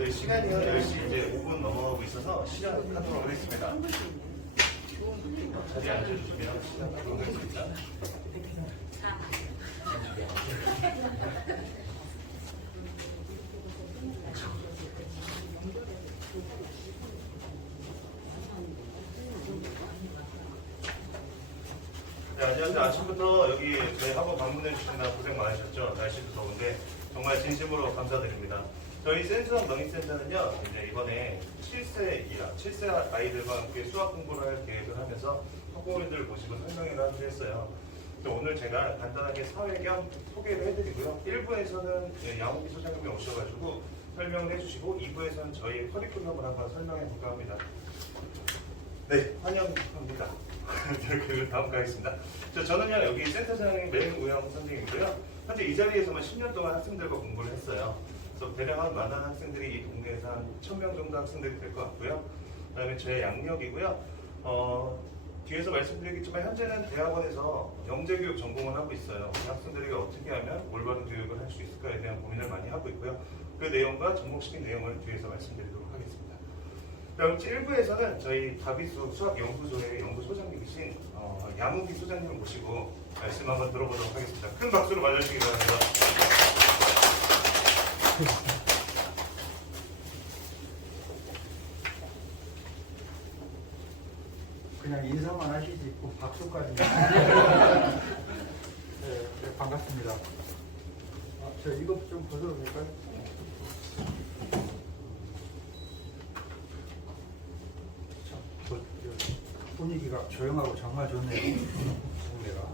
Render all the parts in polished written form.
저희 시간이요 10시 이제 5분 넘어가고 있어서 시작하도록 하겠습니다. 자리에 앉아주시면 시작하도록 하겠습니다. 네, 안녕하세요. 아침부터 여기 저희 학원 방문해 주신다 고생 많으셨죠? 날씨도 더운데 정말 진심으로 감사드립니다. 저희 센수학 너닝센터는요, 이제 이번에 7세 아이들과 함께 수학 공부를 할 계획을 하면서 학부모님들 모시고 설명회를 하기로 했어요. 오늘 제가 간단하게 사회 겸 소개를 해드리고요. 1부에서는 양호기 소장님이 오셔가지고 설명을 해주시고 2부에서는 저희 커리큘럼을 한번 설명해 볼까 합니다. 네, 환영합니다. 그리고 다음 가겠습니다. 저는요, 여기 센터장의 매우영 선생님이고요. 현재 이 자리에서만 10년 동안 학생들과 공부를 했어요. 그래서 대략 한 만한 학생들이 이 동네에서 한 1000명 정도 학생들이 될 것 같고요. 그 다음에 제 양력이고요. 뒤에서 말씀드리겠지만 현재는 대학원에서 영재교육 전공을 하고 있어요. 학생들에게 어떻게 하면 올바른 교육을 할 수 있을까에 대한 고민을 많이 하고 있고요. 그 내용과 접목시킨 내용을 뒤에서 말씀드리도록 하겠습니다. 다음 1부에서는 저희 다비수 수학연구소의 연구소장님이신 양우기 소장님을 모시고 말씀 한번 들어보도록 하겠습니다. 큰 박수로 맞아주시기 바랍니다. 그냥 인사만 하시지 꼭 박수까지. 네, 반갑습니다. 저 이거 좀 벗어도 될까요? 분위기가 조용하고 정말 좋네요. 동네가.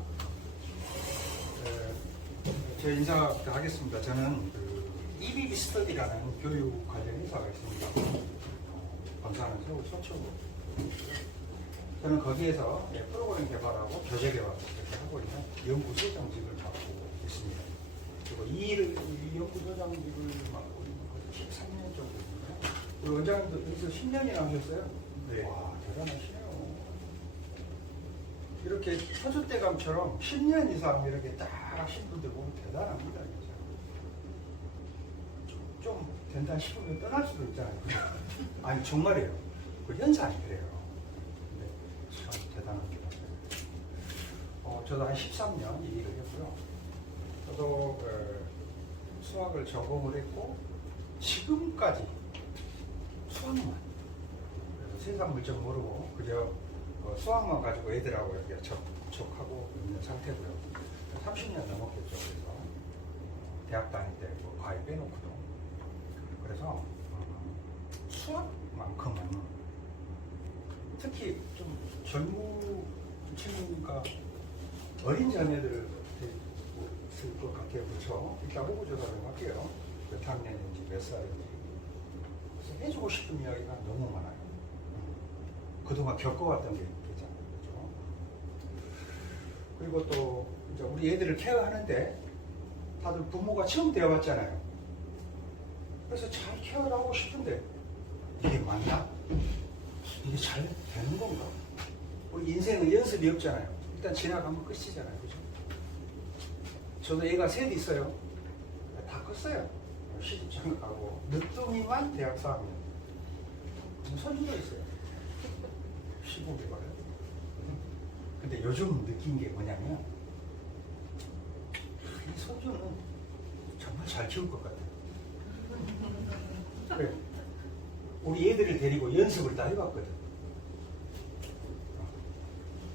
제 인사부터 하겠습니다. 저는 EBB 스터디라는 교육 관련 회사가 있습니다. 검사하는 서울 서초구. 저는 거기에서 프로그램 개발하고 교재 개발 이렇게 하고 있는 연구소장직을 맡고 있습니다. 그리고 이 연구소장직을 맡고 있는 것이 13년 정도입니다. 우리 원장님도 여기서 10년이나 하셨어요? 네. 와, 대단하시네요. 이렇게 터줏대감처럼 10년 이상 이렇게 딱 하신 분들 보면 대단합니다. 진짜. 좀 된다 싶으면 떠날 수도 있잖아요. 아니, 정말이에요. 그 현상이 그래요. 대단합니다. 저도 한 13년 이 일을 했고요. 저도 수학을 전공을 했고 지금까지 수학만, 그래서 세상 물정 모르고 그저 수학만 가지고 애들하고 이렇게 접촉하고 있는 상태고요. 30년 넘었겠죠. 그래서 대학 다닐 때 과외 빼놓고도. 그래서 수학만큼은 특히 좀 젊은 친구니까 어린 자녀들을 쓸 것 같아요. 그렇죠? 일단 호구조사를 할게요. 몇 학년인지 몇 살인지. 그래서 해주고 싶은 이야기가 너무 많아요. 그동안 겪어왔던 게 있잖아요. 그렇죠? 그리고 또 이제 우리 애들을 케어하는데 다들 부모가 처음 되어봤잖아요. 그래서 잘 케어를 하고 싶은데 이게 맞나? 이게 잘 되는 건가? 우리 인생은 연습이 없잖아요. 일단 지나가면 끝이잖아요. 그죠? 저도 애가 셋 있어요. 다 컸어요. 시집장 가고 늦둥이만 대학 4학년. 손주도 있어요. 15개월. 근데 요즘 느낀 게 뭐냐면 이 손주는 정말 잘 키울 것 같아요. 그래. 우리 애들을 데리고 연습을 다 해봤거든.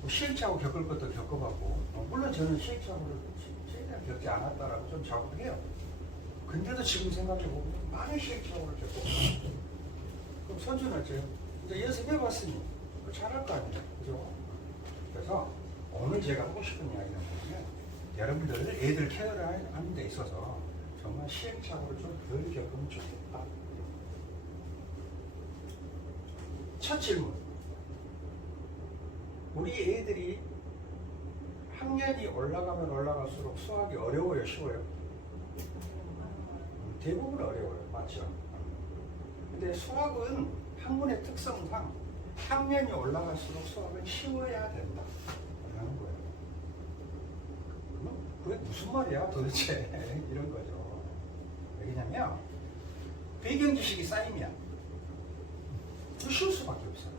시행착오 겪을 것도 겪어봤고, 물론 저는 시행착오를 최대한 겪지 않았다라고 좀 자부해요. 근데도 지금 생각해보면 많은 시행착오를 겪고, 그럼 손주는 이제 연습해봤으니 잘할 거 아니에요. 그죠? 그래서 오늘 제가 하고 싶은 이야기는 뭐냐면, 여러분들 애들 케어를 하는 데 있어서 정말 시행착오를 좀 덜 겪으면 좋겠다. 첫 질문. 우리 애들이 학년이 올라가면 올라갈수록 수학이 어려워요, 쉬워요? 대부분 어려워요. 맞죠? 근데 수학은 학문의 특성상 학년이 올라갈수록 수학은 쉬워야 된다. 라는 거예요. 그게 무슨 말이야 도대체? 이런 거죠. 왜냐면 배경 지식이 쌓이면 쉬울 수밖에 없어요.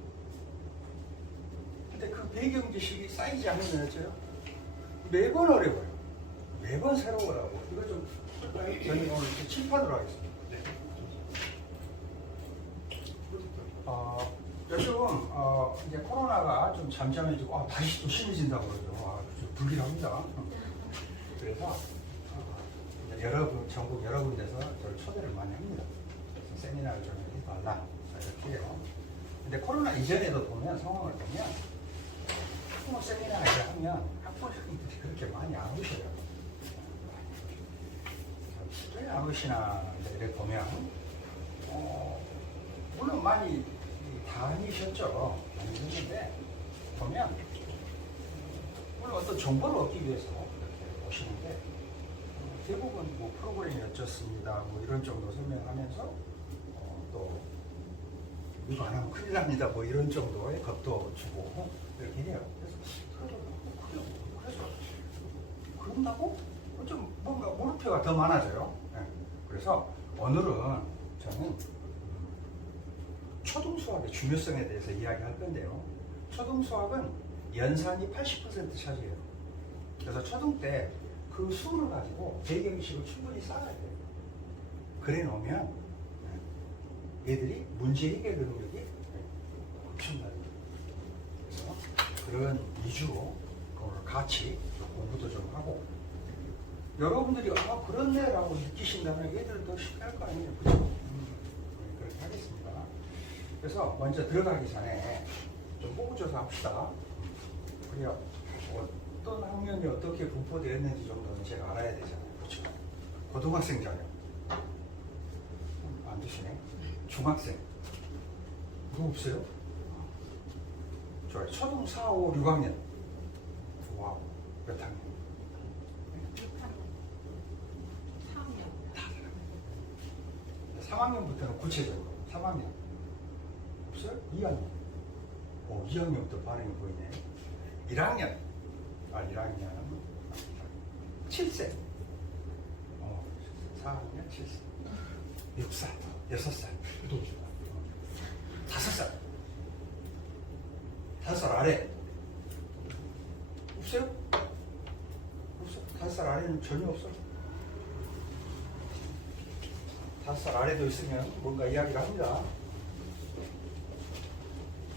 근데 그 배경 지식이 쌓이지 않으면 어쩌요? 매번 어려워요. 매번 새로워라고. 이거 좀 저는 오늘 이렇게 칠판으로 하겠습니다. 요즘 이제 코로나가 좀 잠잠해지고 다시 또 심해진다고 그러죠. 좀 불길합니다. 그래서 이제 전국 여러 군데서 저를 초대를 많이 합니다. 그래서 세미나를 좀 해달라 이렇게 해요. 근데 코로나 이전에도 보면 상황을 보면 학부모 세미나를 하면 학부모님들이 그렇게 많이 안 오셔요. 왜 안 오시나 이렇게 보면 물론 많이 다니셨죠. 많이 했는데 보면 물론 어떤 정보를 얻기 위해서 이렇게 오시는데 대부분 뭐 프로그램이 어쩌습니다 뭐 이런 정도 설명하면서 또 이거 안 하면 큰일 납니다 뭐 이런 정도의 겁도 주고 이렇게 해요. 그래서 그런다고 좀 뭔가 물음표가 더 많아져요. 그래서 오늘은 저는 초등수학의 중요성에 대해서 이야기할 건데요. 초등수학은 연산이 80% 차지해요. 그래서 초등 때 그 수를 가지고 배경식을 충분히 쌓아야 돼요. 그래 놓으면 애들이 문제 해결 능력이 엄청나요. 그래서 그런 위주로 오늘 같이 공부도 좀 하고 여러분들이 그렇네라고 느끼신다면 애들도 쉽게 할 거 아니에요. 그렇죠? 그렇게 하겠습니다. 그래서 먼저 들어가기 전에 좀 호구조사 합시다. 그래요. 어떤 학년이 어떻게 분포되었는지 정도는 제가 알아야 되잖아요. 그렇죠? 고등학생 자녀. 안 드시네. 중학생. 누구 없어요? 좋아요. 초등 4, 5, 6학년. 와우. 몇 학년? 6학년. 3학년부터는 구체적으로. 3학년. 없어요? 2학년. 2학년부터 반응이 보이네. 1학년. 1학년. 7세. 4학년 7세. 6살. 6살. 5살. 5살 아래. 없어요? 없어요. 5살 아래는 전혀 없어요. 5살 아래도 있으면 뭔가 이야기를 합니다.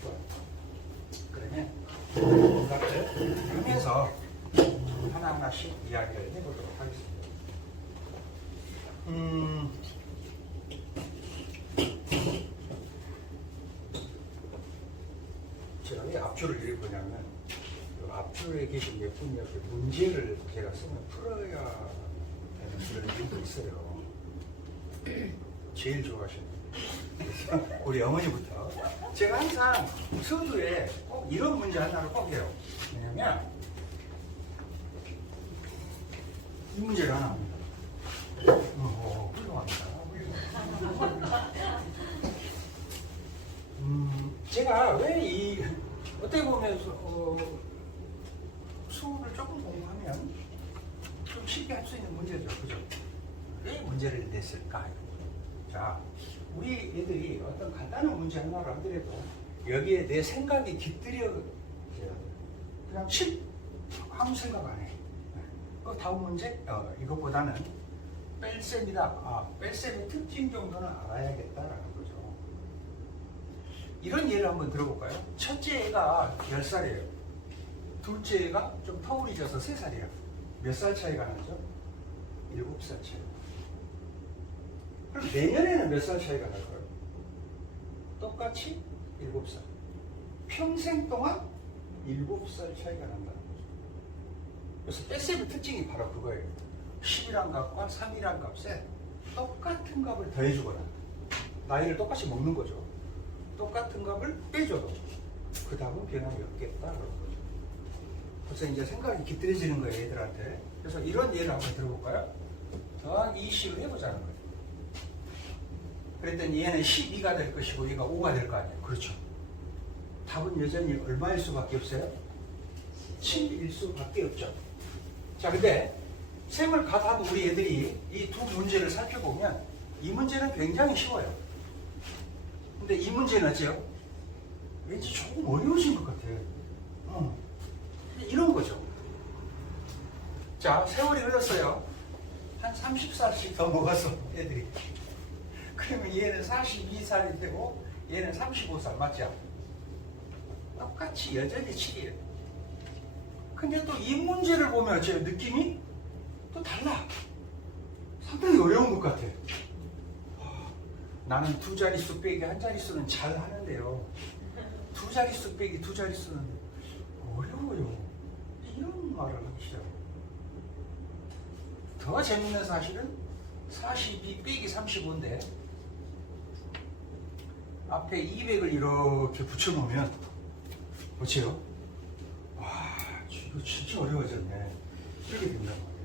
좋아요. 그러면 생각을 하면서 하나하나씩 이야기를 해보도록 하겠습니다. 제가 왜 앞줄을 읽으냐면 그 앞줄에 계신 몇 분이 이렇게 문제를 제가 쓰면 풀어야 되는 그런 이유도 있어요. 제일 좋아하시는 우리 어머니부터 제가 항상 서두에 꼭 이런 문제 하나를 꼭 해요. 왜냐면 이 문제를 하나 합니다. 훌륭합니다. 제가 왜 어떻게 보면 수업을 조금 공부하면 좀 쉽게 할 수 있는 문제죠. 그죠? 왜 문제를 냈을까? 자, 우리 애들이 어떤 간단한 문제 하나를 하더라도 여기에 내 생각이 깃들여 그냥 아무 생각 안 해. 그 다음 문제? 이것보다는 뺄셈이다. 뺄셈의 특징 정도는 알아야겠다라는 거죠. 이런 예를 한번 들어볼까요? 첫째 애가 10살이에요. 둘째 애가 좀 터울이 져서 3살이에요. 몇 살 차이가 나죠? 7살 차이. 그럼 내년에는 몇 살 차이가 날까요? 똑같이 7살. 평생 동안 7살 차이가 난다는 거죠. 그래서 뺄셈의 특징이 바로 그거예요. 10이란 값과 3이란 값에 똑같은 값을 더해주거나 나이를 똑같이 먹는 거죠. 똑같은 값을 빼줘도 그 답은 변함이 없겠다라는 거죠. 그래서 이제 생각이 깃들여지는 거예요, 애들한테. 그래서 이런 예를 한번 들어볼까요? 더하기 20을 해보자는 거예요. 그랬더니 얘는 12가 될 것이고 얘가 5가 될 거 아니에요. 그렇죠. 답은 여전히 얼마일 수밖에 없어요? 7일 수밖에 없죠. 자, 근데 셈을 갓하고 우리 애들이 이 두 문제를 살펴보면 이 문제는 굉장히 쉬워요. 근데 이 문제는 어째요? 왠지 조금 어려우신 것 같아요. 이런 거죠. 자, 세월이 흘렀어요. 한 30살씩 더 먹었어, 애들이. 그러면 얘는 42살이 되고, 얘는 35살, 맞죠? 똑같이 여전히 7이에요. 근데 또 이 문제를 보면 제 느낌이 또 달라. 상당히 어려운 것 같아요. 나는 두 자릿수 빼기 한 자릿수는 잘 하는데요. 두 자릿수 빼기 두 자릿수는 어려워요. 이런 말을 하기 시작해요. 더 재밌는 사실은 42 빼기 35인데 앞에 200을 이렇게 붙여놓으면 어째요? 와, 이거 진짜 어려워졌네. 이렇게 된단 말이에요.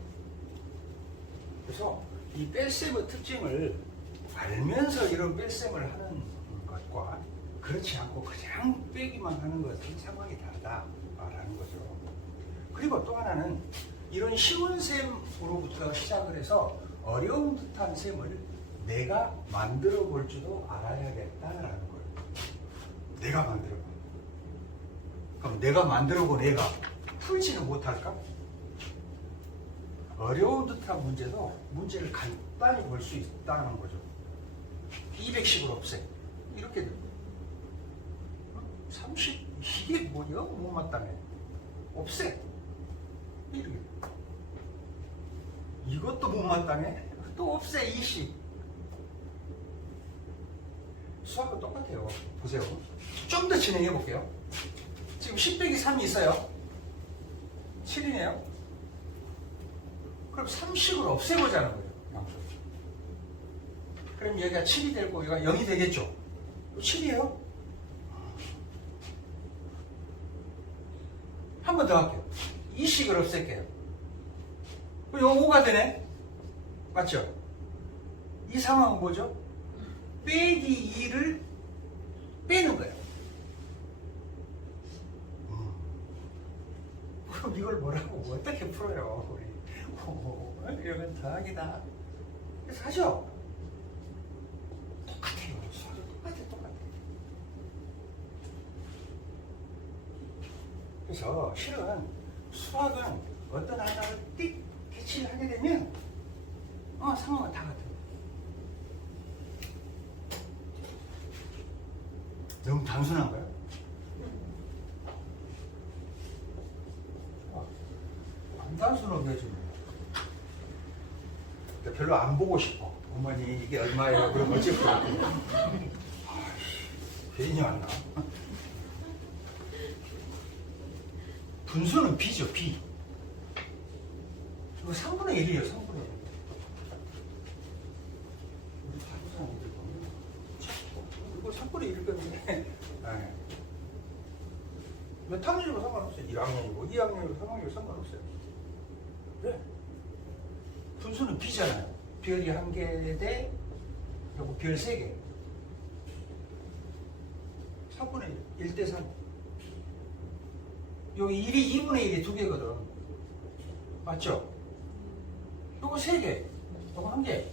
그래서 이 뺄셈의 특징을 알면서 이런 뺄셈을 하는 것과 그렇지 않고 그냥 빼기만 하는 것은 상황이 다르다 말하는 거죠. 그리고 또 하나는 이런 쉬운 셈으로부터 시작을 해서 어려운 듯한 셈을 내가 만들어 볼 줄도 알아야겠다라는 거예요. 내가 만들어 봐. 그럼 내가 만들어 본 애가 풀지는 못할까? 어려운 듯한 문제도 문제를 간단히 볼 수 있다는 거죠. 200씩을 없애. 이렇게 됩니다. 30, 이게 뭐야? 못 맞다며. 없애. 이렇게. 이것도 못 맞다며. 또 없애. 20. 수학은 똑같아요. 보세요. 좀 더 진행해 볼게요. 지금 10 빼기 3이 있어요. 7이네요. 그럼 30을 없애보자는 거예요. 양수. 그럼 여기가 7이 되고 여기가 0이 되겠죠. 7이에요. 한 번 더 할게요. 2식을 없앨게요. 그럼 이거 5가 되네. 맞죠? 이 상황은 뭐죠? 빼기 2를 빼는 거예요. 그럼 이걸 뭐라고 어떻게 풀어요? 우리 이러면 더하기다. 그래서 하죠. 똑같아요. 수학은 똑같아요. 그래서 실은 수학은 어떤 하나를 띡 캐치를 하게 되면 상황은 다 같아요. 너무 단순한가요? 안 단순하게 해주면 별로 안 보고 싶어. 어머니 이게 얼마예요? 그럼 어쩔 것 같아요. 괜히 왔나? 분수는 b죠, b. 이거 3분의 1이에요, 3분의 1. 우리 다루사람들 보면 이거 3분의 1일 건데 몇 학년이고 상관없어요. 1학년이고 2학년이고 3학년이고 상관없어요. 왜? 분수는 b잖아요. 별이 1개 대 그리고 별 3개. 3분의 1, 1대 3. 여기 1이 2분의 1이 2개거든. 맞죠? 요거 3개. 요거 1개.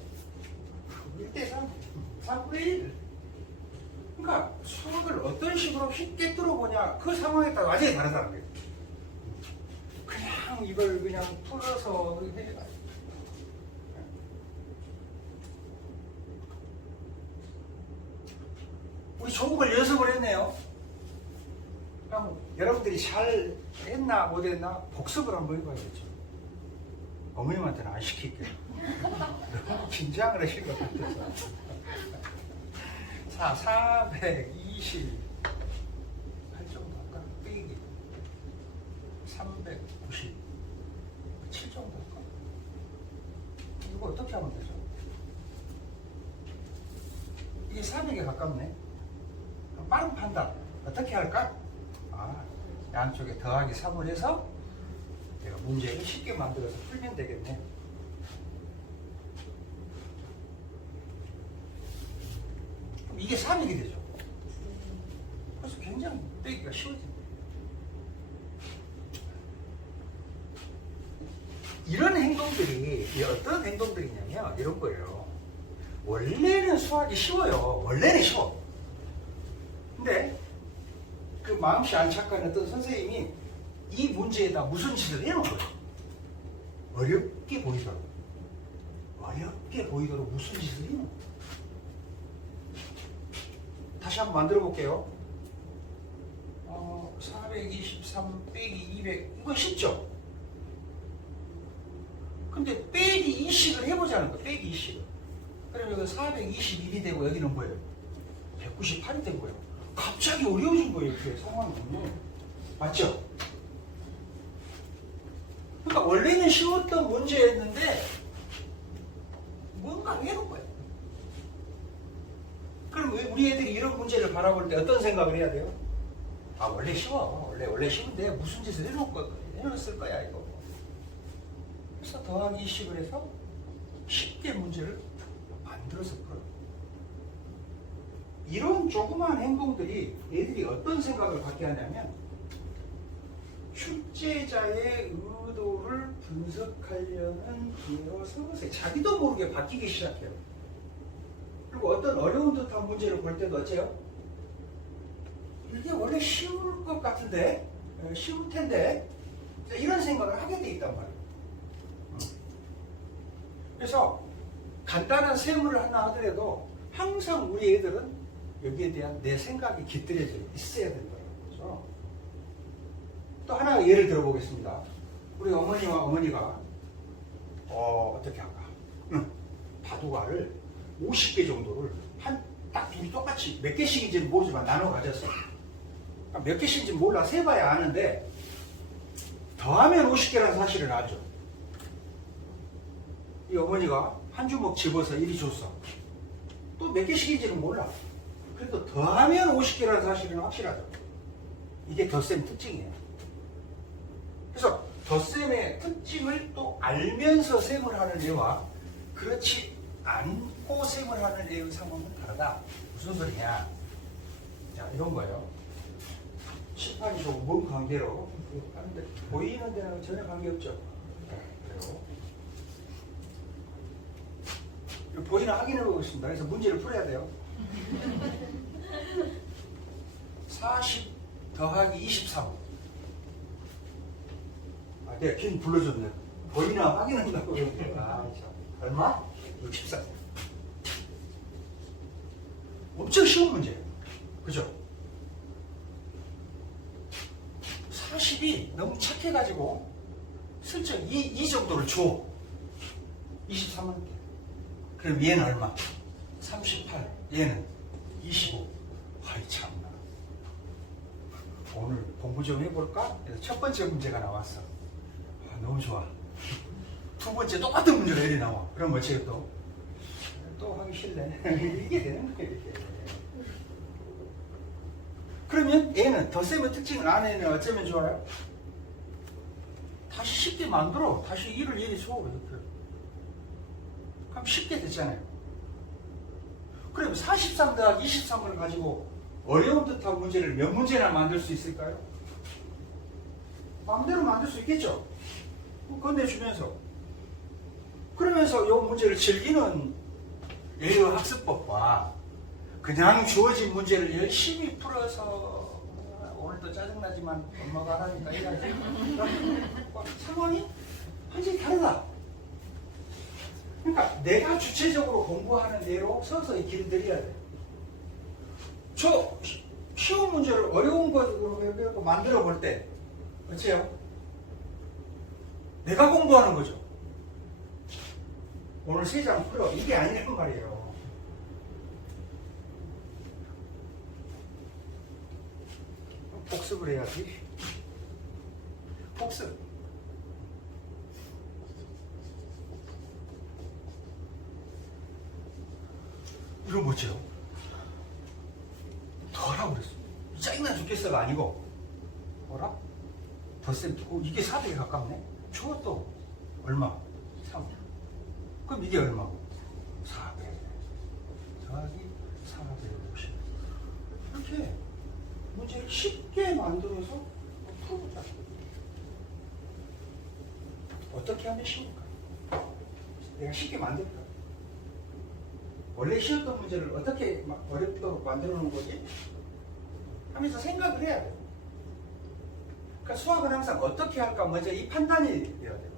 1대 3. 3분의 1. 그러니까 수학을 어떤 식으로 쉽게 들어보냐 그 상황에 따라 완전히 다르다는 거예요. 그냥 이걸 그냥 풀어서 해. 우리 조국을 연습을 했네요. 그럼 여러분들이 잘 했나 못했나 복습을 한번 해봐야겠죠. 어머님한테는 안 시킬게요. 너무 긴장을 하실 것 같아서. 420 8 정도 할까? 빼기 390 7 정도 할까? 이거 어떻게 하면 되죠? 이게 400에 가깝네. 빠른 판단 어떻게 할까? 양쪽에 더하기 3을 해서 내가 문제를 쉽게 만들어서 풀면 되겠네. 그럼 이게 3이 되죠. 그래서 굉장히 빼기가 쉬워집니다. 이런 행동들이 어떤 행동들이냐면 이런 거예요. 원래는 수학이 쉬워요. 원래는 쉬워. 근데 그 마음씨 안 착한 어떤 선생님이 이 문제에다 무슨 짓을 해놓은 거예요. 어렵게 보이도록. 어렵게 보이도록 무슨 짓을 해놓은 거예요. 다시 한번 만들어 볼게요. 423 빼기 200 이거 쉽죠? 근데 빼기 20을 해보자는 거. 빼기 20을. 그러면 이거 421이 되고 여기는 뭐예요? 198이 된 거예요. 갑자기 어려워진 거예요. 이렇게 상황이. 맞죠? 그러니까 원래는 쉬웠던 문제였는데 뭔가 해놓은 거예요. 그럼 우리 애들이 이런 문제를 바라볼 때 어떤 생각을 해야 돼요? 아, 원래 쉬워. 원래 쉬운데 무슨 짓을 해놓았을 거야, 이거. 그래서 더하기 20을 해서 쉽게 문제를 만들어서 풀어요. 이런 조그마한 행동들이 애들이 어떤 생각을 갖게 하냐면 출제자의 의도를 분석하려는 기회로 서서히 자기도 모르게 바뀌기 시작해요. 그리고 어떤 어려운 듯한 문제를 볼 때도 어째요? 이게 원래 쉬울 것 같은데, 쉬울 텐데, 이런 생각을 하게 돼 있단 말이에요. 그래서 간단한 세모를 하나 하더라도 항상 우리 애들은 여기에 대한 내 생각이 깃들여져 있어야 된다는 거죠. 또 하나 예를 들어보겠습니다. 우리 어머니와 어머니가 어떻게 할까? 바둑알을 50개 정도를 딱 둘이 똑같이 몇 개씩인지는 모르지만 나눠 가졌어. 몇 개씩인지 몰라. 세봐야 아는데 더하면 50개라는 사실을 알죠. 이 어머니가 한 주먹 집어서 이리 줬어. 또 몇 개씩인지는 몰라. 그래도 더하면 50개라는 사실은 확실하죠. 이게 덧셈 특징이에요. 그래서 덧셈의 특징을 또 알면서 셈을 하는 애와 그렇지 않고 셈을 하는 애의 상황은 다르다. 무슨 소리냐? 자, 이런 거예요. 칠판이 조금 먼 관계로 하는데 보이는 데는 전혀 관계없죠. 그리고 보이는 확인해 보겠습니다. 그래서 문제를 풀어야 돼요. 40 더하기 23. 내가 괜히 불러줬네. 보이나 확인한다고 그러는데. 얼마? 64. 엄청 쉬운 문제예요. 그죠? 40이 너무 착해가지고 슬쩍 이 정도를 줘. 23만 개. 그럼 얘는 얼마? 38. 얘는 25. 아이 참나. 오늘 공부 좀 해볼까? 그래서 첫 번째 문제가 나왔어. 너무 좋아. 두 번째 똑같은 문제가 이리 나와. 그럼 어떻게 또 하기 싫네. 이게 되는 거예요. 이게. 그러면 얘는 덧셈의 특징을 안 해는 어쩌면 좋아요? 다시 쉽게 만들어. 다시 1을 얘리 줘. 이렇게. 그럼 쉽게 됐잖아요. 그럼 43 더하기 23을 가지고 어려운 듯한 문제를 몇 문제나 만들 수 있을까요? 마음대로 만들 수 있겠죠? 건네주면서. 그러면서 이 문제를 즐기는 예의 학습법과 그냥 주어진 문제를 열심히 풀어서 오늘도 짜증나지만 엄마가 안 하니까 이래야지. 상황이 완전히 다르다. 그러니까 내가 주체적으로 공부하는 대로 서서히 길들여야 돼. 저 쉬운 문제를 어려운 것으로 만들어 볼 때 어째요? 내가 공부하는 거죠. 오늘 3장 풀어. 이게 아니란 말이에요. 복습을 해야지. 복습. 이거 뭐죠? 더라고 그랬어. 짜증나 죽겠어가 아니고 뭐라? 덧셈. 이게 400에 가깝네. 줘 또 얼마? 3. 그럼 이게 얼마고? 400 더하기 450. 이렇게 문제를 쉽게 만들어서 풀어보자. 어떻게 하면 쉬울까? 내가 쉽게 만들까? 원래 쉬웠던 문제를 어떻게 어렵도록 만들어 놓은 거지? 하면서 생각을 해야 돼요. 그러니까 수학은 항상 어떻게 할까 먼저 이 판단이 돼야 돼요.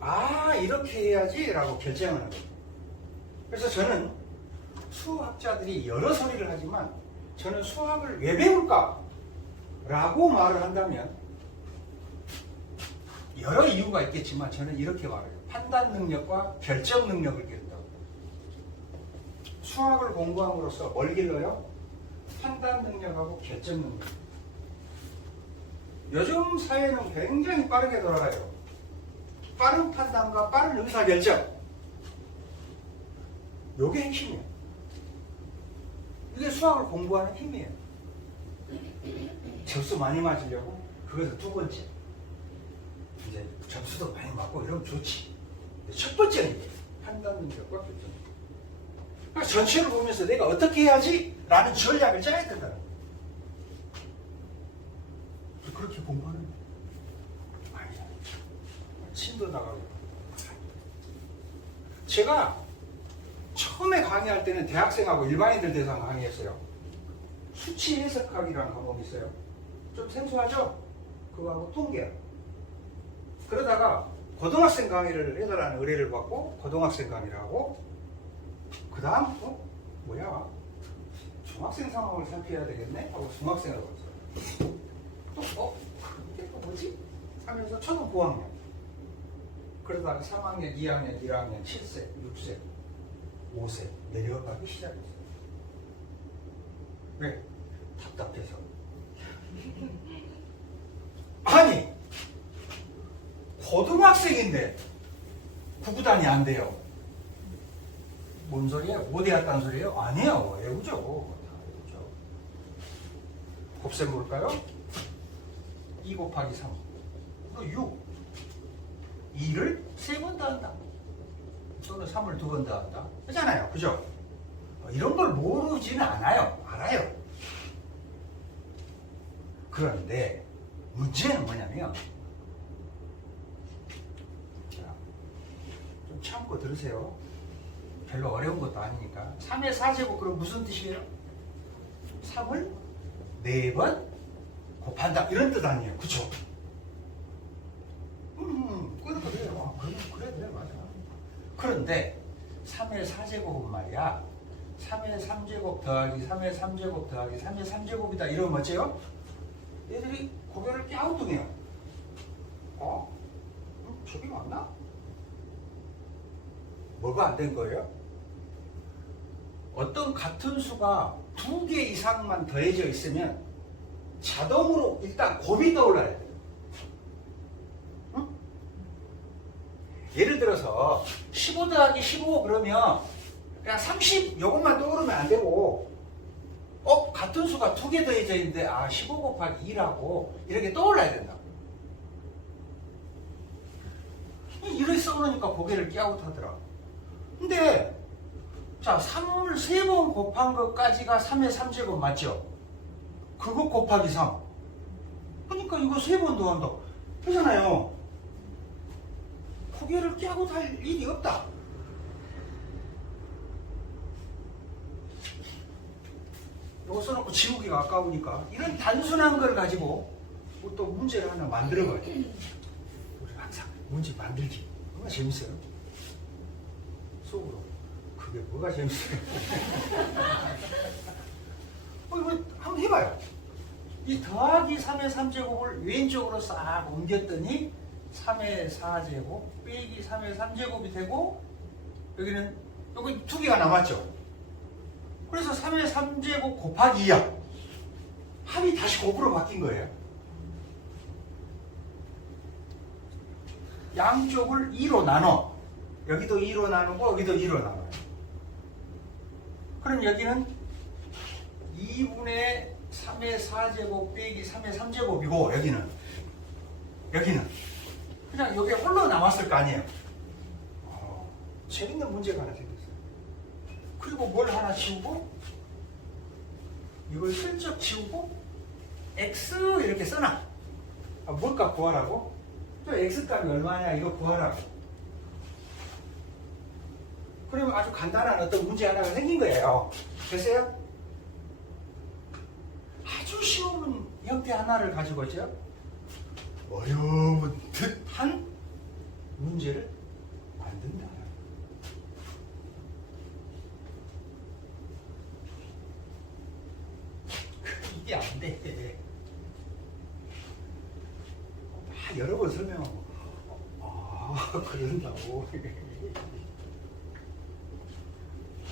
아, 이렇게 해야지 라고 결정하는 거예요. 그래서 저는 수학자들이 여러 소리를 하지만 저는 수학을 왜 배울까? 라고 말을 한다면 여러 이유가 있겠지만 저는 이렇게 말해요. 판단 능력과 결정 능력을 기른다고. 수학을 공부함으로써 뭘 길러요? 판단 능력하고 결정 능력. 요즘 사회는 굉장히 빠르게 돌아가요. 빠른 판단과 빠른 의사결정. 요게 핵심이에요. 이게 수학을 공부하는 힘이에요. 점수 많이 맞으려고 그것은 두 번째. 이제 점수도 많이 맞고 이러면 좋지. 첫 번째는 판단 능력과 결정. 그러니까 전체를 보면서 내가 어떻게 해야지? 라는 전략을 짜야 된다는 거예요. 그렇게 공부하는 거예요. 아니야. 침도 나가고. 제가 처음에 강의할 때는 대학생하고 일반인들 대상 강의했어요. 수치 해석학이라는 과목이 있어요. 좀 생소하죠? 그거하고 통계학. 그러다가 고등학생 강의를 해달라는 의뢰를 받고 고등학생 강의를 하고 그 다음 뭐야? 중학생 상황을 살펴야 되겠네? 하고 중학생을 봤어요. 또 그게 또 뭐지? 하면서 초등 고학년. 그러다가 3학년, 2학년, 1학년, 7세, 6세, 5세 내려가기 시작했어요. 왜? 답답해서. 아니, 고등학생인데 구구단이 안 돼요. 뭔 소리야? 못 외웠다는 소리예요? 아니에요. 외우죠. 다 외우죠. 곱셈 볼까요? 2 곱하기 3. 그리고 6. 2를 3번 더한다. 또는 3을 2번 더한다. 하잖아요. 그죠? 이런 걸 모르지는 않아요. 알아요. 그런데 문제는 뭐냐면 자, 좀 참고 들으세요. 별로 어려운 것도 아니니까. 3의 4제곱 그럼 무슨 뜻이에요? 3을 4번 곱한다. 이런 뜻 아니에요. 그쵸? 그래요. 그래, 맞아. 그런데 3의 4제곱은 말이야. 3의 3제곱 더하기 3의 3제곱 더하기 3의 3제곱이다. 이러면 뭐죠? 얘들이 고개를 깨우뚱해요. 저게 맞나? 뭐가 안 된 거예요? 어떤 같은 수가 2개 이상만 더해져 있으면 자동으로 일단 곱이 떠올라야 돼요. 응? 예를 들어서 15 더하기 15 그러면 그냥 30 요것만 떠오르면 안 되고 같은 수가 2개 더해져 있는데 15 곱하기 2라고 이렇게 떠올라야 된다. 이렇게 써놓으니까 고개를 깨우하더라. 근데 자 3을 3번 곱한 것까지가 3의 3제곱 맞죠? 그거 곱하기 3. 그러니까 이거 3번 더한다. 그러잖아요. 고개를 깨고 할 일이 없다. 이거 써놓고 지우기가 아까우니까 이런 단순한 걸 가지고 또 문제를 하나 만들어봐요. 우리 항상 문제 만들기 뭐가 재밌어요? 속으로 그게 뭐가 재밌어요? 이거 한번 해봐요. 이 더하기 3의 3제곱을 왼쪽으로 싹 옮겼더니 3의 4제곱 빼기 3의 3제곱이 되고 여기는 여기 2개가 남았죠. 그래서 3의 3제곱 곱하기 2야. 합이 다시 곱으로 바뀐 거예요. 양쪽을 2로 나눠. 여기도 2로 나누고 여기도 2로 나눠요. 그럼 여기는 2분의 3의 4제곱 빼기 3의 3제곱이고 여기는 그냥 여기 홀로 남았을 거 아니에요. 재밌는 문제가 하나 생겼어요. 그리고 뭘 하나 지우고 이걸 슬쩍 지우고 x 이렇게 써놔. 뭘까 구하라고? 또 x값이 얼마냐 이거 구하라고. 그러면 아주 간단한 어떤 문제 하나가 생긴 거예요. 됐어요? 아주 쉬운 형태 하나를 가지고죠. 어려운 듯한 문제를 만든다. 이게 안 돼. 다 여러 번 설명하고, 그런다고.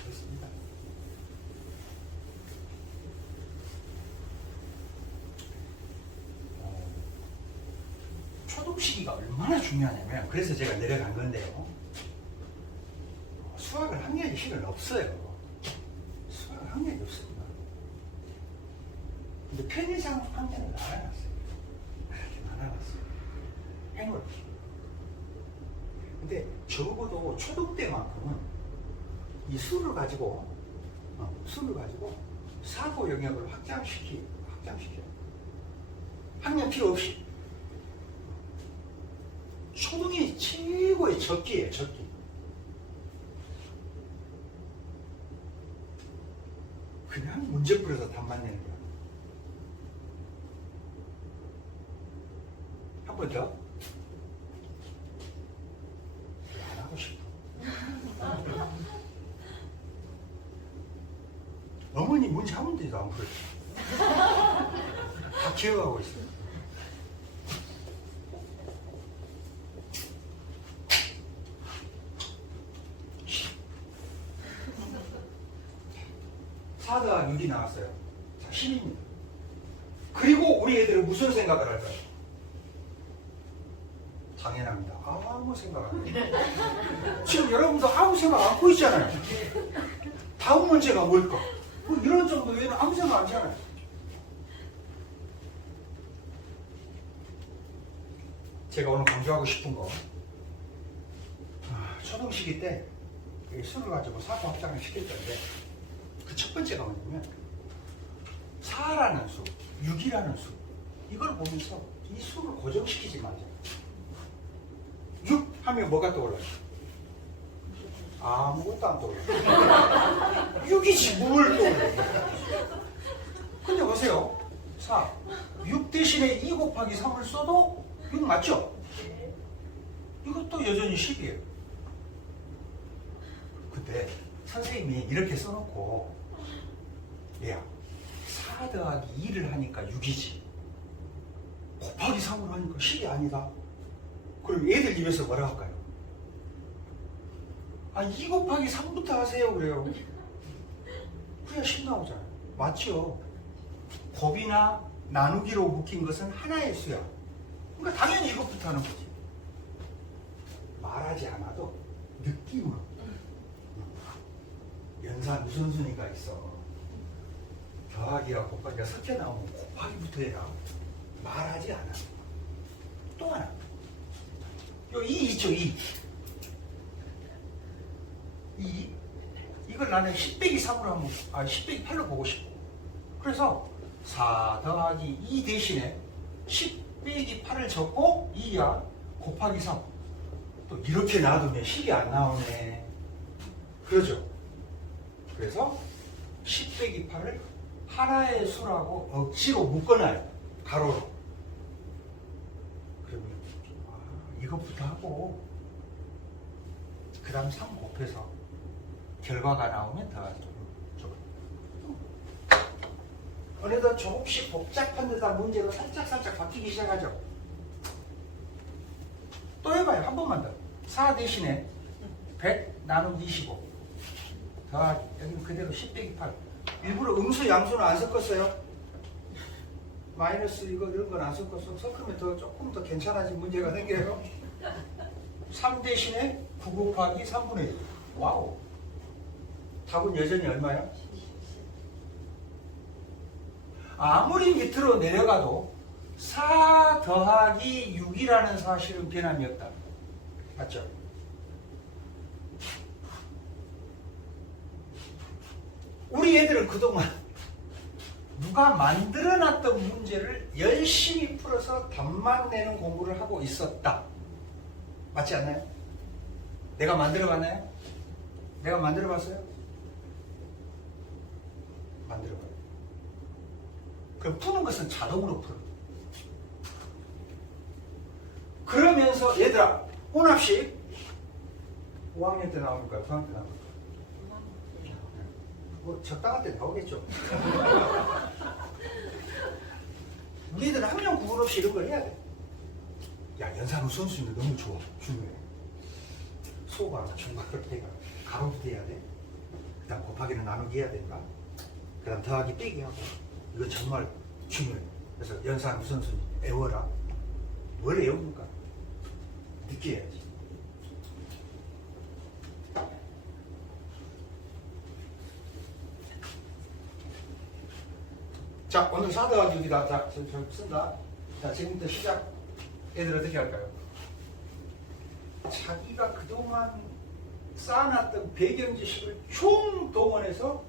그렇습니다. 초등 시기가 얼마나 중요하냐면, 그래서 제가 내려간 건데요. 수학을 학년이 실은 없어요. 수학을 학년이 없습니다. 근데 편의상 학년을 나눠놨어요. 나눠놨어요. 행을. 근데 적어도 초등 때만큼은 이 수를 가지고 사고 영역을 확장시켜요. 학년 필요 없이. 초등이 최고의 적기예요, 적기. 그냥 문제 풀어서 답만 내는 거야. 한 번 더. 안 하고 싶어. 어머니 문제 한 문제도 안 풀었지. 다 기억하고 있어요. 사다 6이 나왔어요. 자, 10입니다. 그리고 우리 애들은 무슨 생각을 할까요? 당연합니다. 아무 생각 안 해요. 지금 여러분도 아무 생각 안 하고 있잖아요. 다음 문제가 뭘까? 뭐 이런 정도 외에는 아무 생각 안 하잖아요. 제가 오늘 강조하고 싶은 거, 초등 시기 때 수를 가지고 사고 확장을 시킬 건데, 그 첫 번째가 뭐냐면 4라는 수, 6이라는 수, 이걸 보면서 이 수를 고정시키지 말자. 6 하면 뭐가 떠올라요? 아무것도 안 떠올라요. 6이지 뭘 떠올라요. 근데 보세요. 4, 6 대신에 2 곱하기 3을 써도 6 맞죠? 이것도 여전히 10이에요. 근데 선생님이 이렇게 써놓고, 야, 4 더하기 2를 하니까 6이지. 곱하기 3을 하니까 10이 아니다. 그럼 애들 입에서 뭐라 할까요? 2 곱하기 3부터 하세요. 그래요. 그래야 10 나오잖아요. 맞죠? 곱이나 나누기로 묶인 것은 하나의 수야. 그러니까 당연히 이것부터 하는 거지. 말하지 않아도 느낌으로. 연산 우선순위가 있어. 더하기와 곱하기가 섞여 나오면 곱하기부터 해라. 말하지 않아. 또 하나. 요 2 있죠, 2. 2. 이걸 나는 10 빼기 3으로 하면, 10 빼기 8로 보고 싶어. 그래서 4 더하기 2 대신에 10 빼기 8을 적고 2야 곱하기 3. 또 이렇게 놔두면 10이 안 나오네. 그러죠? 그래서 10 빼기 8을 하나의 수라고 억지로 묶어놔요. 가로로. 그러면 이것부터 하고 그 다음 3 곱해서 결과가 나오면 더하죠. 어느덧 조금씩 복잡한 듯한 문제로 살짝 바뀌기 시작하죠. 또 해봐요. 한 번만 더. 4 대신에 100 나누기 25 더하기, 여기는 그대로 10 빼기 8. 일부러 음수 양수는 안 섞었어요. 마이너스 이런 건 안 섞었어. 섞으면 조금 더 괜찮아진 문제가 생겨요. 3 대신에 9 곱하기 3분의 1. 와우. 답은 여전히 얼마야? 아무리 밑으로 내려가도 4 더하기 6이라는 사실은 변함이 없다. 맞죠? 우리 애들은 그동안 누가 만들어놨던 문제를 열심히 풀어서 답만 내는 공부를 하고 있었다. 맞지 않나요? 내가 만들어봤나요? 내가 만들어봤어요? 만들어봐요. 그 푸는 것은 자동으로 풀어. 그러면서 얘들아, 혼합식 5학년 때 나올까요? 9학년 때 나올까요? 뭐 적당한 때 나오겠죠. 우리들은 학년 구분 없이 이런 걸 해야 돼. 야, 연산후 선수는 너무 좋아. 중요해. 소가 중괄호 해가 가로도 돼야 돼. 그 다음 곱하기는 나누기 해야 된다. 그 다음 더하기 빼기 하고. 이건 정말 중요해. 그래서 연산후 선수는 애워라. 뭘 애웁니까? 느껴야지. 자, 오늘 4 더하기 6이다. 자, 저 쓴다. 자, 지금부터 시작. 애들 어떻게 할까요? 자기가 그동안 쌓아놨던 배경 지식을 총동원해서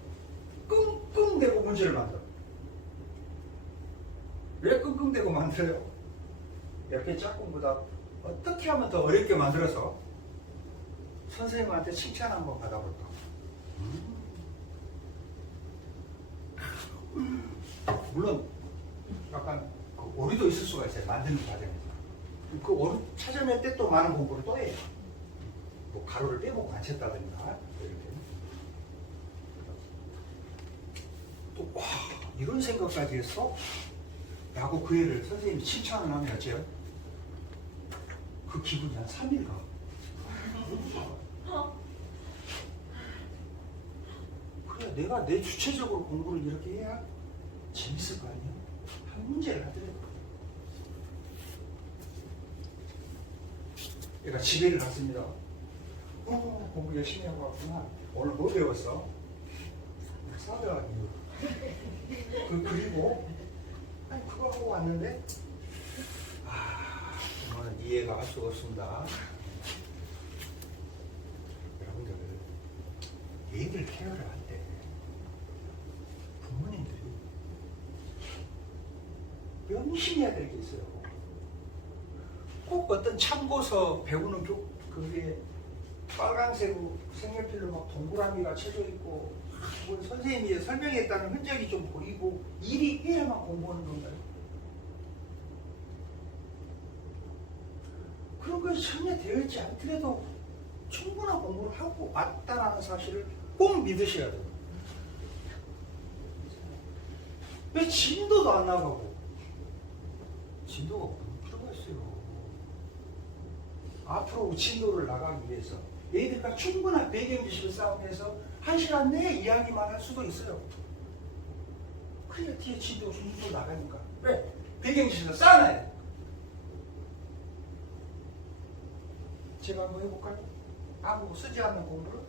끙끙대고 문제를 만들어. 왜 끙끙대고 만들어요? 이렇게 짝꿍보다 어떻게 하면 더 어렵게 만들어서 선생님한테 칭찬 한번 받아볼까? 물론 약간 그 오류도 있을 수가 있어요. 만드는 과정에서. 그 오류 찾아낼 때 또 많은 공부를 또 해요. 뭐 가로를 빼먹고 안 쳤다든가 이렇게. 또 와, 이런 생각까지 했어? 라고 그 애를 선생님이 칭찬을 하면 어째요? 그 기분이 한 3일 가. 그래, 내가 내 주체적으로 공부를 이렇게 해야 재밌을 거 아니야? 한 문제를 하더라도. 얘가 집에를 갔습니다. 공부 열심히 하고 왔구나. 오늘 뭐 배웠어? 4 더하기 6. 그리고 아니 그거 하고 왔는데 이거는 이해가 할 수가 없습니다. 여러분들 얘들 케어를 할 때 부모님들이 명심해야 될 게 있어요. 꼭 어떤 참고서 배우는 그게 빨간색으로 색연필로 막 동그라미가 쳐져 있고 뭐 선생님이 설명했다는 흔적이 좀 보이고 일이 해야만 공부하는 건가요? 그런 것이 전혀 되어 있지 않더라도 충분한 공부를 하고 왔다라는 사실을 꼭 믿으셔야 돼요. 왜 진도도 안 나가고? 진도가 무슨 필요가 있어요. 앞으로 진도를 나가기 위해서 얘들과 충분한 배경 지식을 쌓으면서 1시간 내에 이야기만 할 수도 있어요. 그래야 뒤에 진도 순수로 나가니까. 왜? 배경 지식을 쌓아놔야 돼. 제가 한번 해볼까요? 아무 쓰지 않는 공부를?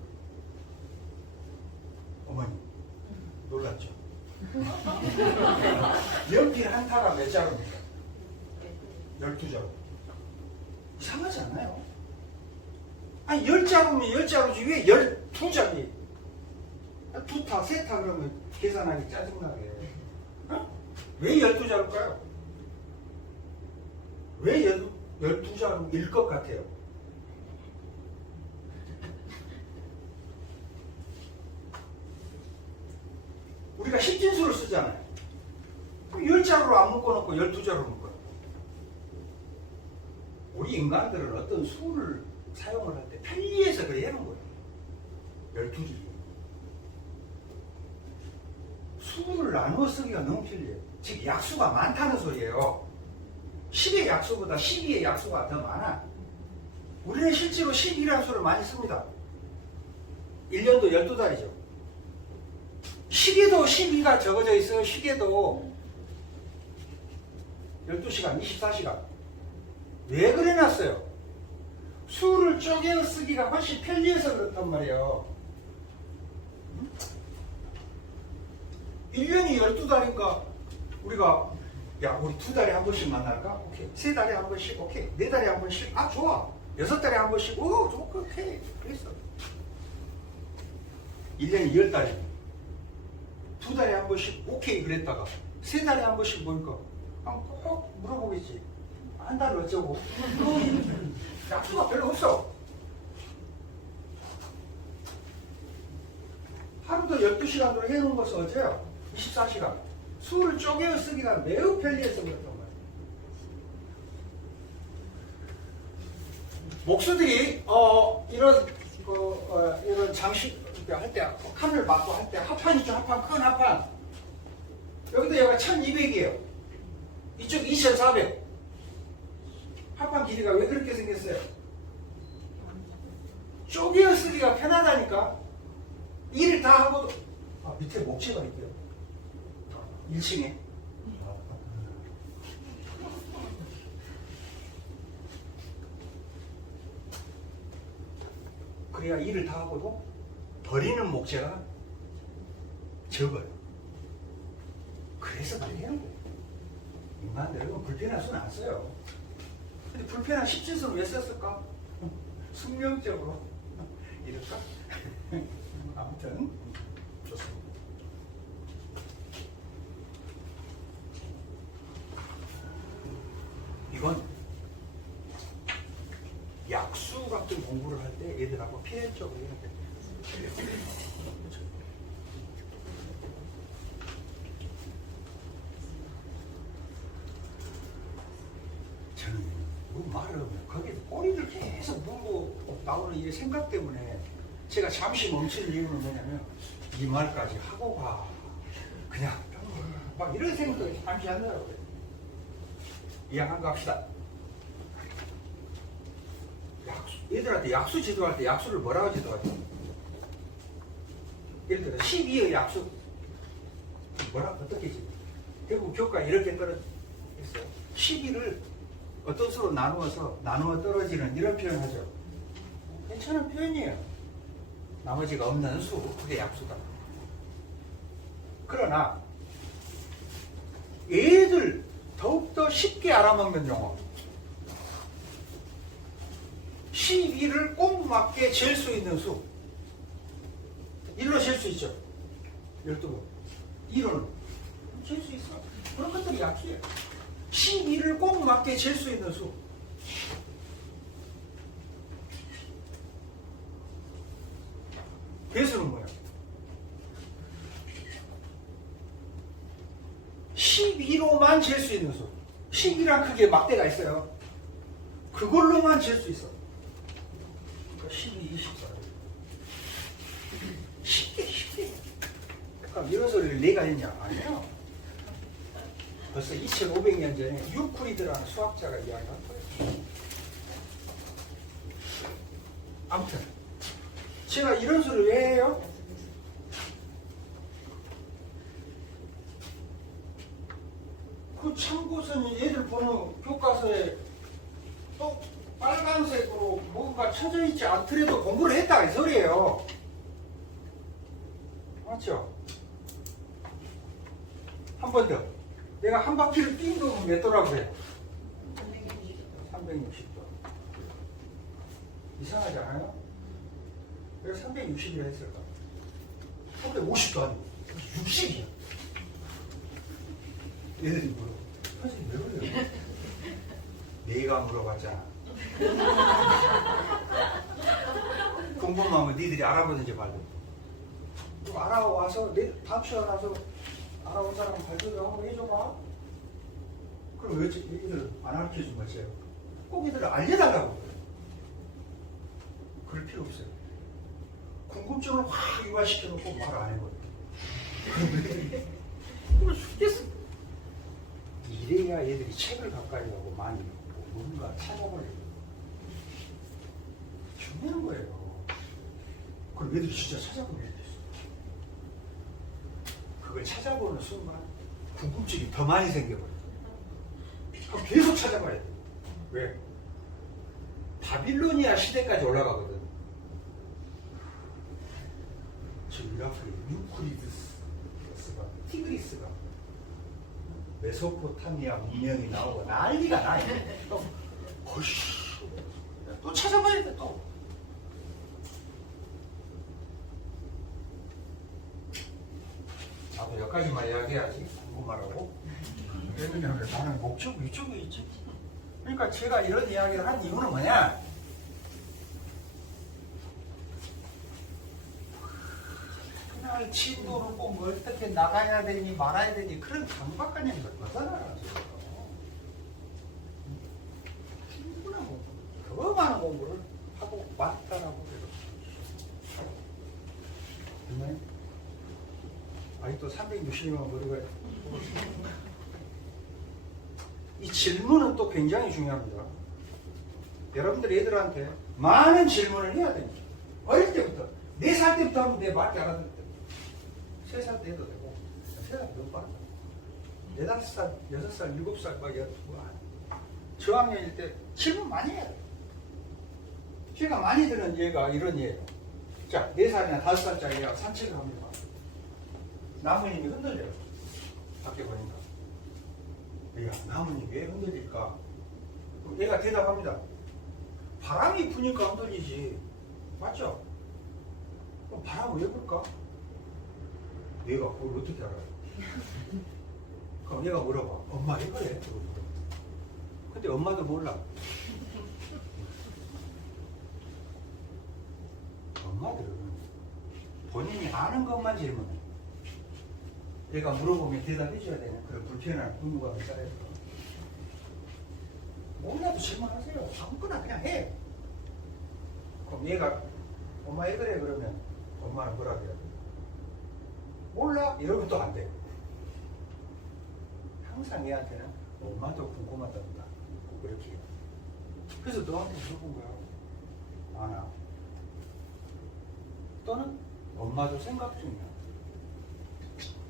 어머니 놀랐죠? 연필 한 타가 몇 자루입니까? 12자루. 이상하지 않아요? 아니 10자루면 10자루지 왜 12자리? 2타, 3타 그러면 계산하기 짜증나게. 어? 왜 12자루일까요? 왜 12자루일 것 같아요? 우리가 십진수를 쓰잖아요. 그럼 10자루로 안 묶어놓고 12자루로 묶어요. 우리 인간들은 어떤 수를 사용을 할 때 편리해서 그래 하는 거예요. 12지. 수를 나누어 쓰기가 너무 편리해요. 즉 약수가 많다는 소리예요. 10의 약수보다 12의 약수가 더 많아. 우리는 실제로 12라는 수를 많이 씁니다. 1년도 12달이죠. 시계도 12가 적어져 있어요. 시계도 12시간, 24시간. 왜 그래놨어요? 수를 쪼개 쓰기가 훨씬 편리해서 그렇단 말이에요. 1년이 12달인가 우리가 야 우리 2달에 한 번씩 만날까? 오케이. 3달에 한 번씩 오케이. 4달에 한 번씩 아 좋아. 6달에 한 번씩 오 좋고 오케이. 그랬어. 1년이 10달이니 2달에 한 번씩 오케이 그랬다가 3달에 한 번씩 뭘까? 꼭 물어보겠지. 한 달을 어쩌고 약수가 별로 없어. 하루도 12시간으로 해놓은 것은 어째요? 24시간. 수를 쪼개어 쓰기가 매우 편리해서 그랬던 거예요. 목수들이 이런 장식 할 때 칸을 맞고 할 때 합판 있죠. 합판, 큰 합판. 여기도 여기가 1200이에요. 이쪽 2400. 합판 길이가 왜 그렇게 생겼어요? 쪼개어 쓰기가 편하다니까. 일을 다 하고도 밑에 목재가 있대요. 1층에. 그래야 일을 다 하고도 버리는 목재가 적어요. 그래서 많이 해는 거예요. 인간들은 불편한 수는 안 써요. 근데 불편한 17수는 왜 썼을까? 숙명적으로 이럴까? 아무튼 좋습니다. 이건 약수 같은 공부를 할 때 애들하고 필연적으로 해야 돼요. 저는 뭐 말을 하면 거기에 꼬리를 계속 물고 나오는 이 생각 때문에 제가 잠시 멈춘 이유는 뭐냐면 이 말까지 하고 가. 그냥 막 이런 생각을 잠시 하더라고요. 이해한 거 합시다. 얘들한테 약수 지도할 때 약수를 뭐라고 지도하죠? 예를 들어 12의 약수 어떻게 지도? 대부분 교과에 이렇게 떨어져 있어요. 12를 어떤 수로 나누어 떨어지는 이런 표현 하죠. 괜찮은 표현이에요. 나머지가 없는 수, 그게 약수다. 그러나 얘들 더욱더 쉽게 알아먹는 용어 12를 꼭 맞게 잴 수 있는 수 1로 잴 수 있죠. 12번 1호는 잴 수 있어. 그런 것들이 약수예요. 12를 꼭 맞게 잴 수 있는 수 배수는 뭐야? 12로만 잴 수 있는 수 12란 크기에 막대가 있어요. 그걸로만 잴 수 있어. 12, 24. 쉽게. 그럼 이런 소리를 내가 했냐? 아니에요. 벌써 2500년 전에 유클리드라는 수학자가 이야기한 거예요. 아무튼 제가 이런 소리를 왜 해요? 그 참고서는 얘들 보는 교과서에 또 빨간색으로 뭔가 쳐져 있지 않더라도 공부를 했다 이 소리예요. 맞죠? 한 번 더. 내가 한 바퀴를 뛴 동안 몇 도라고 해요? 360도. 이상하지 않아요? 왜 360이라 했을까? 350도 아니고 60이야. 얘들이 물어. 선생님 왜 그래요? 내가 물어봤잖아. 궁금하면 니들이 알아보든지 말든지. 알아와서 다음 시간 와서 알아온 사람 발표를 한번 해줘봐. 그럼 왜 얘들 안 가르쳐준 거지? 꼭 얘들을 알려달라고 그래. 그럴 필요 없어요. 궁금증을 확 유발시켜놓고 말 안 해버려. 그럼 죽겠어. 이래야 얘들이 책을 가까이 하고 많이 읽고 뭔가 찾아보려고 중요한 거예요. 그럼 얘들이 진짜 찾아보게 돼 있어. 그걸 찾아보는 순간 궁금증이 더 많이 생겨버려. 그럼 계속 찾아봐야 돼. 왜? 바빌로니아 시대까지 올라가거든. 지금 이라크에 유클리드스가 티그리스가 메소포타미아 문명이 나오고 난리가 나. 또 찾아봐야 돼 또. 나도 여기까지만 이야기해야지. 궁금하라고. 왜냐면 나는 목적 이쪽에 있지. 그러니까 제가 이런 이야기를 한 이유는 뭐냐? 그냥 세상을 진도로 뭐 어떻게 나가야 되니 말아야 되니 그런 강박관념을 벗어나라. 충분한 공부, 더 많은 공부를 하고 왔다라고 그래요. 정말 아직도 360만 머리가 이 질문은 또 굉장히 중요합니다. 여러분들이 애들한테 많은 질문을 해야 됩니다. 어릴 때부터 4살 때부터 하면 내 말이 안 하는 때 3살 때 해도 되고 3살 너무 빠르다. 4살, 6살, 7살 막 저학년일 때 질문 많이 해야 돼. 제가 많이 드는 예가 이런 예예요. 자, 4살이나 5살짜리 애가 산책을 합니다. 나무님이 흔들려요. 밖에 보니까. 야, 나무님 왜 흔들릴까? 그럼 얘가 대답합니다. 바람이 부니까 흔들리지. 맞죠? 그럼 바람은 왜 불까? 얘가 그걸 어떻게 알아요? 그럼 얘가 물어봐. 엄마 왜 그래? 근데 엄마도 몰라. 엄마들은 본인이 아는 것만 질문해. 얘가 물어보면 대답해줘야 되는 그런 불편한 의무감이 쌓여서 몰라도 질문하세요. 아무거나 그냥 해. 그럼 얘가 엄마 왜 그래? 그러면 엄마는 뭐라고 해야 돼? 몰라? 이러면 또 안 돼. 항상 얘한테는 엄마도 궁금하답니다. 그렇게 해요. 그래서 너한테 물어본 거야. 많아. 또는 엄마도 생각 중이야.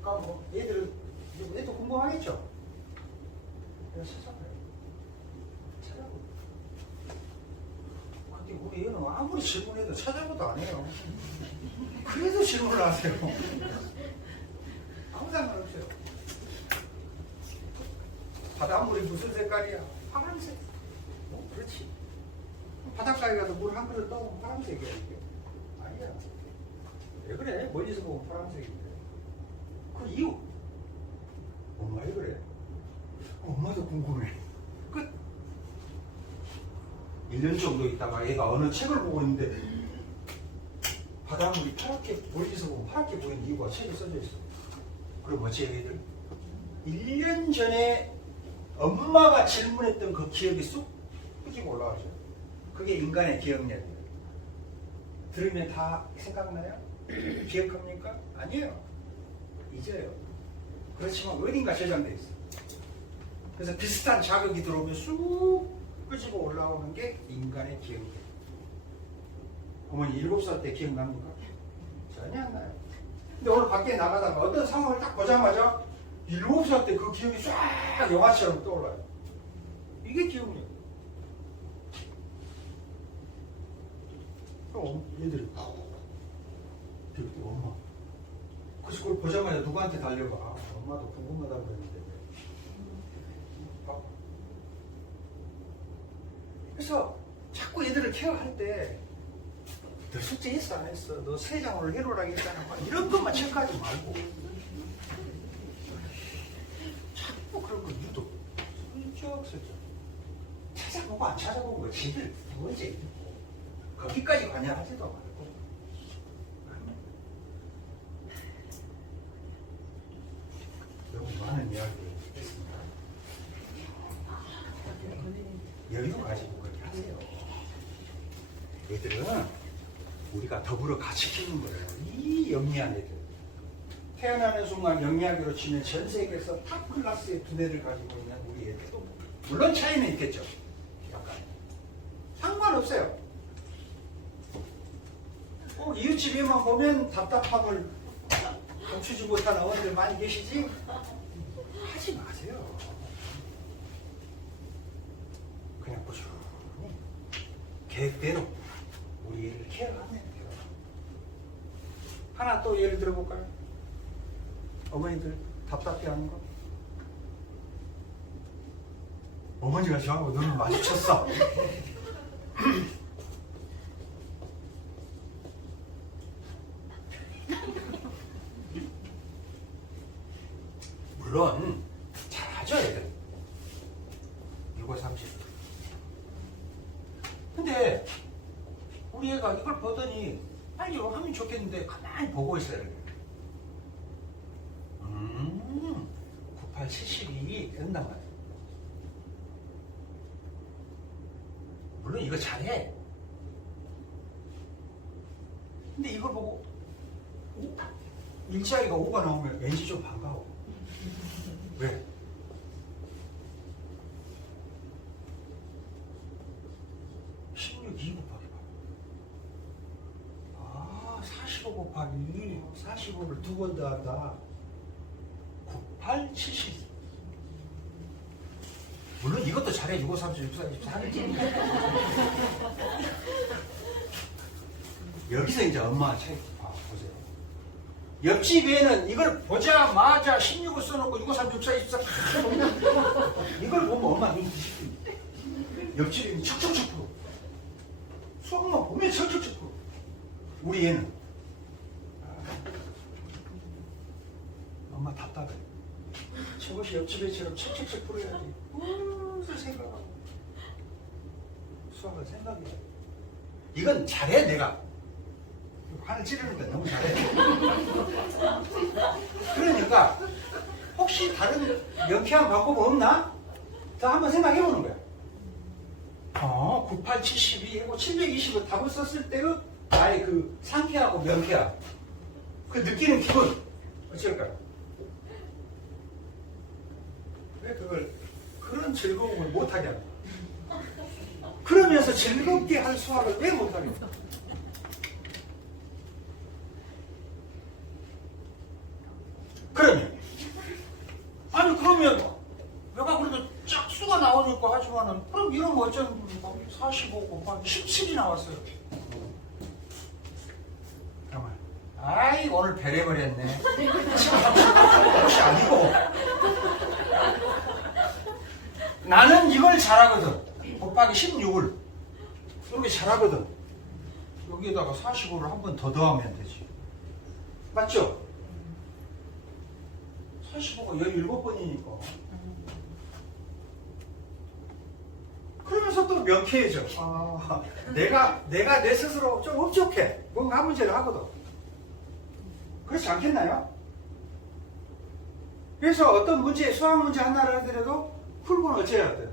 그러니까 뭐 얘도 궁금하겠죠? 그래서 찾아봐요. 찾아보고. 근데 우리 애는 아무리 질문해도 찾아보도 안 해요. 그래도 질문을 하세요. 아무 상관없어요. 바닷물이 무슨 색깔이야? 파란색. 그렇지. 바닷가에 가서 물 한 그릇 떠오면 파란색이야 이게. 아니야. 왜 그래? 멀리서 보면 파란색인데. 그 이유. 엄마 왜 그래? 엄마도 궁금해. 끝. 1년 정도 있다가 얘가 어느 책을 보고 있는데 바닷물이 파랗게 멀리서 보면 파랗게 보이는 이유가 책에 써져 있어. 그럼 어찌 해야 돼? 1년 전에 엄마가 질문했던 그 기억이 쑥 끄지고 올라가죠. 그게 인간의 기억력이에요. 들으면 다 생각나요? 기억합니까? 아니에요. 잊어요. 그렇지만 어딘가 저장돼 있어. 그래서 비슷한 자극이 들어오면 쑥 끄지고 올라오는 게 인간의 기억력. 어머니 7살 때 기억납니까? 전혀 안 나요. 근데 오늘 밖에 나가다가 어떤 상황을 딱 보자마자 7살 때 그 기억이 쫙 영화처럼 떠올라요. 이게 기억력. 그럼 얘들이 엄마. 그래서 그걸 보자마자 누구한테 달려가. 아, 엄마도 궁금하다고 그랬는데. 그래서 자꾸 얘들을 케어할 때 너 숙제 했어 안 했어? 너 세장 오늘 해로라고 했잖아. 이런 것만 체크하지 말고 자꾸 그런 거 유독 슬쩍슬쩍 찾아보고 안 찾아보고 그 집을 두 번째 있고 거기까지 관여하지도 말고 너무 많은 이야기를 했습니다. 여유 가지고 그렇게 하세요. 얘들은 우리가 더불어 같이 키우는 거예요. 이 영리한 애들. 태어나는 순간 영리하기로 치면 전 세계에서 탑 클래스의 두뇌를 가지고 있는 우리 애들도 물론 차이는 있겠죠. 약간 상관없어요. 꼭 이웃집에만 보면 답답함을 감추지 못한 어머니들 많이 계시지? 하지 마세요. 그냥 꾸준히 계획대로 우리 애를 케어하면 돼요. 하나 또 예를 들어볼까요? 어머니들 답답해하는 거. 어머니가 저하고 눈을 마주쳤어. 물론 잘하죠 애들. 6월 30일. 근데 우리 애가 이걸 보더니 빨리 하면 좋겠는데 가만히 보고 있어요. 98, 72 된단 말이에요. 물론 이거 잘해. 근데 이걸 보고 일자리가 5가 나오면 왠지 좀 반가워. 왜? 16, 2 곱하기 8. 아, 45 곱하기 45를 두 번 더한다. 98, 70. 물론 이것도 잘해. 65, 30, 64, 24. 여기서 이제 엄마가 차이 보세요. 옆집 애는 이걸 보자마자 16을 써놓고 65, 30, 64, 24 이걸 보면 엄마 눈 뒤집힙니다. 옆집 애는 척척척 풀어. 수학만 보면 척척척 풀어. 우리 애는 엄마 답답해. 저것이 옆집 애처럼 척척척 풀어야지. 무슨 생각하고. 수학은 생각이야. 이건 잘해 내가. 화를 찌르니까 너무 잘해. 그러니까 혹시 다른 명쾌한 방법 없나? 자, 한번 생각해 보는 거야. 98, 72 하고 720을 답을 썼을 때의 나의 그 상쾌하고 명쾌함, 그 느끼는 기분 어쩔까요? 왜 그걸 그런 즐거움을 못하게 합니까? 그러면서 즐겁게 할 수학을 왜 못하겠어? 그러면 아니 그러면 내가 그래도 짝수가 나오니까 하지만은 그럼 이런 거 어쩌면 45 곱하기 17이 나왔어요. 정말 아이 오늘 배려버렸네. 지금 그것이 아니고 나는 이걸 잘하거든. 곱하기 16을 이렇게 잘하거든. 여기에다가 45를 한 번 더 더하면 되지. 맞죠? 45가 17번이니까. 그러면서 또 명쾌해져. 아, 내가 내 스스로 좀 흡족해. 뭔가 한 문제를 하거든. 그렇지 않겠나요? 그래서 어떤 문제, 수학 문제 하나를 하더라도 풀고는 어째야 돼?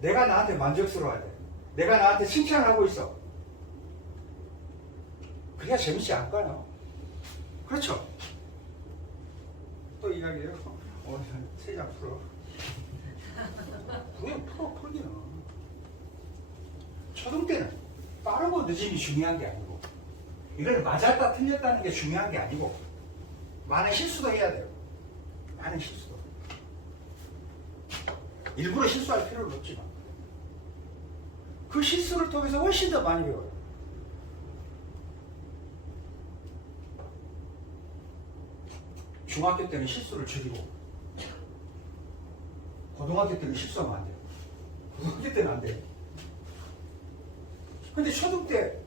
내가 나한테 만족스러워야 돼. 내가 나한테 칭찬을 하고 있어. 그래야 재밌지 않을까요? 그렇죠? 또 이야기해요. 오늘 3장 풀어. 그냥 풀기는. 초등 때는 빠르고 늦음이 중요한 게 아니고, 이걸 맞았다 틀렸다는 게 중요한 게 아니고, 많은 실수도 해야 돼요. 많은 실수도. 일부러 실수할 필요는 없지만, 그 실수를 통해서 훨씬 더 많이 배워요. 중학교 때는 실수를 줄이고 고등학교 때는 실수하면 안 돼요. 고등학교 때는 안 돼요. 근데 초등 때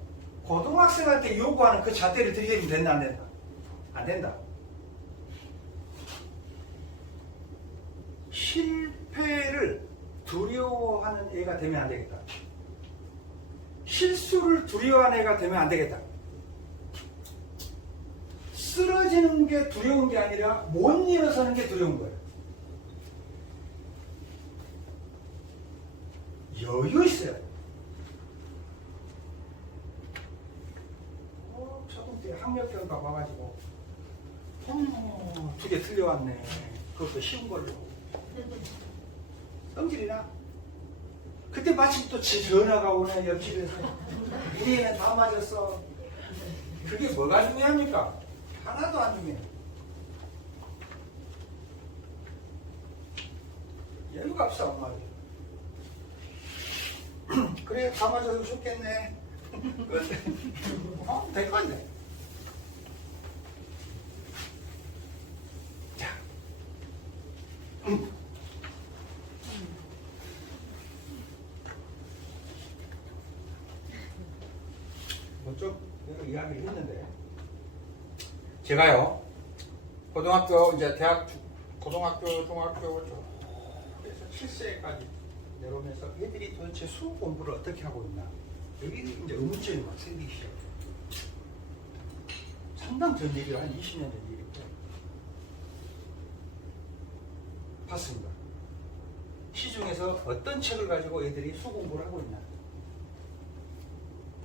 고등학생한테 요구하는 그 잣대를 들이대면 된다 안 된다? 안 된다. 실패를 두려워하는 애가 되면 안 되겠다. 실수를 두려워하는 애가 되면 안 되겠다. 쓰러지는 게 두려운 게 아니라 못 일어서는 게 두려운 거예요. 여유 있어요. 초등 때 학력평가 봐가지고 2개 틀려왔네. 그것도 쉬운 걸로. 성질이나. 그때 마침 또 전화가 오네 옆집에서. 우리 애는 다 맞았어. 그게 뭐가 중요합니까? 하나도 안 중요해. 여유가 없어 엄마를. 그래 다 맞아서 좋겠네. 될 건데. 자, 뭐 좀 내가 이야기를 했는데. 제가요, 고등학교, 이제 대학, 고등학교, 중학교, 그래서 7세까지 내려오면서 애들이 도대체 수업 공부를 어떻게 하고 있나. 여기 이제 의문점이 막 생기기 시작해요. 상당 전 일이요. 한 20년 전 일이고. 봤습니다. 시중에서 어떤 책을 가지고 애들이 수공부를 하고 있나.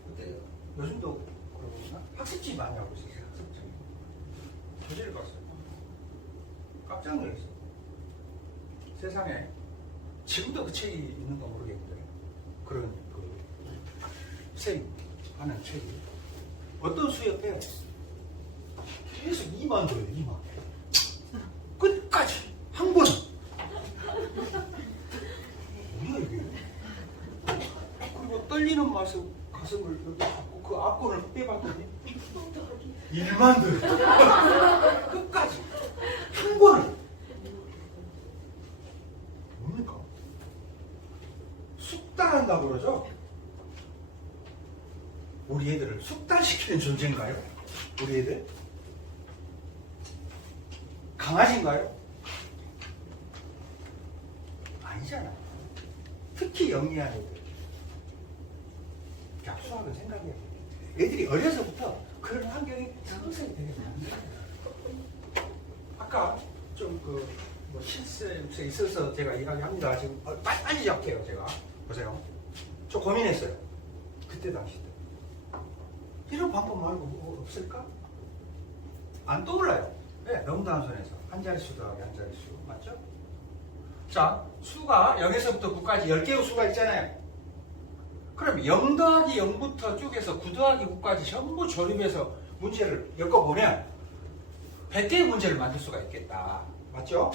그때 요즘도 그러나 학습지 많이 하고 있어요. 학습지. 교재를 봤어요. 깜짝 놀랐어요. 세상에 지금도 그 책이 있는가 모르겠는데 그런 쌤 하는 책이 어떤 수업에 계속 2만 들어요. 2만 끝까지 한 번은 뭐야 이게. 그리고 떨리는 맛에 가슴을 여기 잡고 그 앞권을 빼봤더니 1만 들어요. 끝까지 한 번을. 뭡니까? 숙달한다고 그러죠? 우리 애들을 숙달시키는 존재인가요? 우리 애들? 강아지인가요? 아니잖아요. 특히 영리한 애들. 자, 수학은 생각해야 돼. 애들이 어려서부터 그런 환경이 서서히 되게 많아요. 아까 좀 실습에 있어서 제가 이야기합니다. 지금 빨리 잡게요, 제가. 보세요. 저 고민했어요. 그때 당시 때. 이런 방법 말고 뭐 없을까? 안 떠올라요. 네, 너무 단순해서. 한 자릿수 더하기 한 자릿수. 맞죠? 자, 수가 0에서부터 9까지 10개의 수가 있잖아요. 그럼 0 더하기 0부터 쭉해서 9 더하기 9까지 전부 조립해서 문제를 엮어보면 100개의 문제를 만들 수가 있겠다. 맞죠?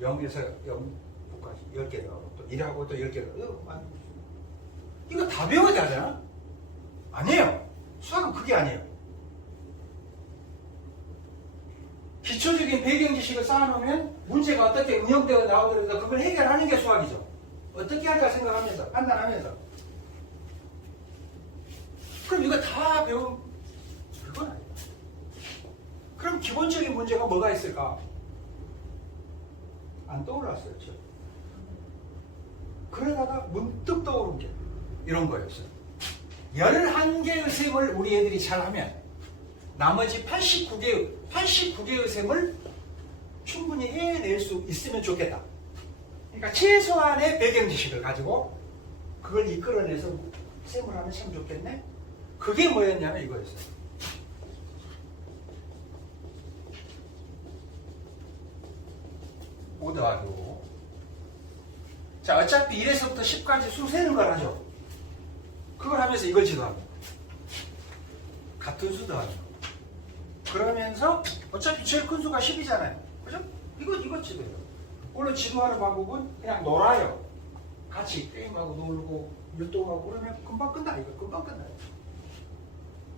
0에서 0까지 10개 더하고 또 1하고 또 10개 더하고 이거 다 배워야 되잖아? 아니에요. 수학은 그게 아니에요. 기초적인 배경 지식을 쌓아놓으면 문제가 어떻게 응용되어 나오더라도 그걸 해결하는 게 수학이죠. 어떻게 할까 생각하면서 판단하면서. 그럼 이거 다 배운 그건 아니에요. 그럼 기본적인 문제가 뭐가 있을까? 안 떠올랐어요. 저. 그러다가 문득 떠오른 게 이런 거였어요. 11개의 셈을 우리 애들이 잘하면 나머지 89개의 셈을 충분히 해낼 수 있으면 좋겠다. 그러니까 최소한의 배경 지식을 가지고 그걸 이끌어내서 셈을 하면 참 좋겠네. 그게 뭐였냐면 이거였어요. 5 더하기 5. 자, 어차피 1에서부터 10까지 수 세는 걸 하죠. 그걸 하면서 이걸 지도합니다. 같은 수 더하기. 그러면서 어차피 제일 큰 수가 10이잖아요. 그죠? 이거 지도해요. 물론 지도하는 방법은 그냥 놀아요. 같이 게임하고 놀고 율동하고 그러면 금방 끝나. 이거 금방 끝나요.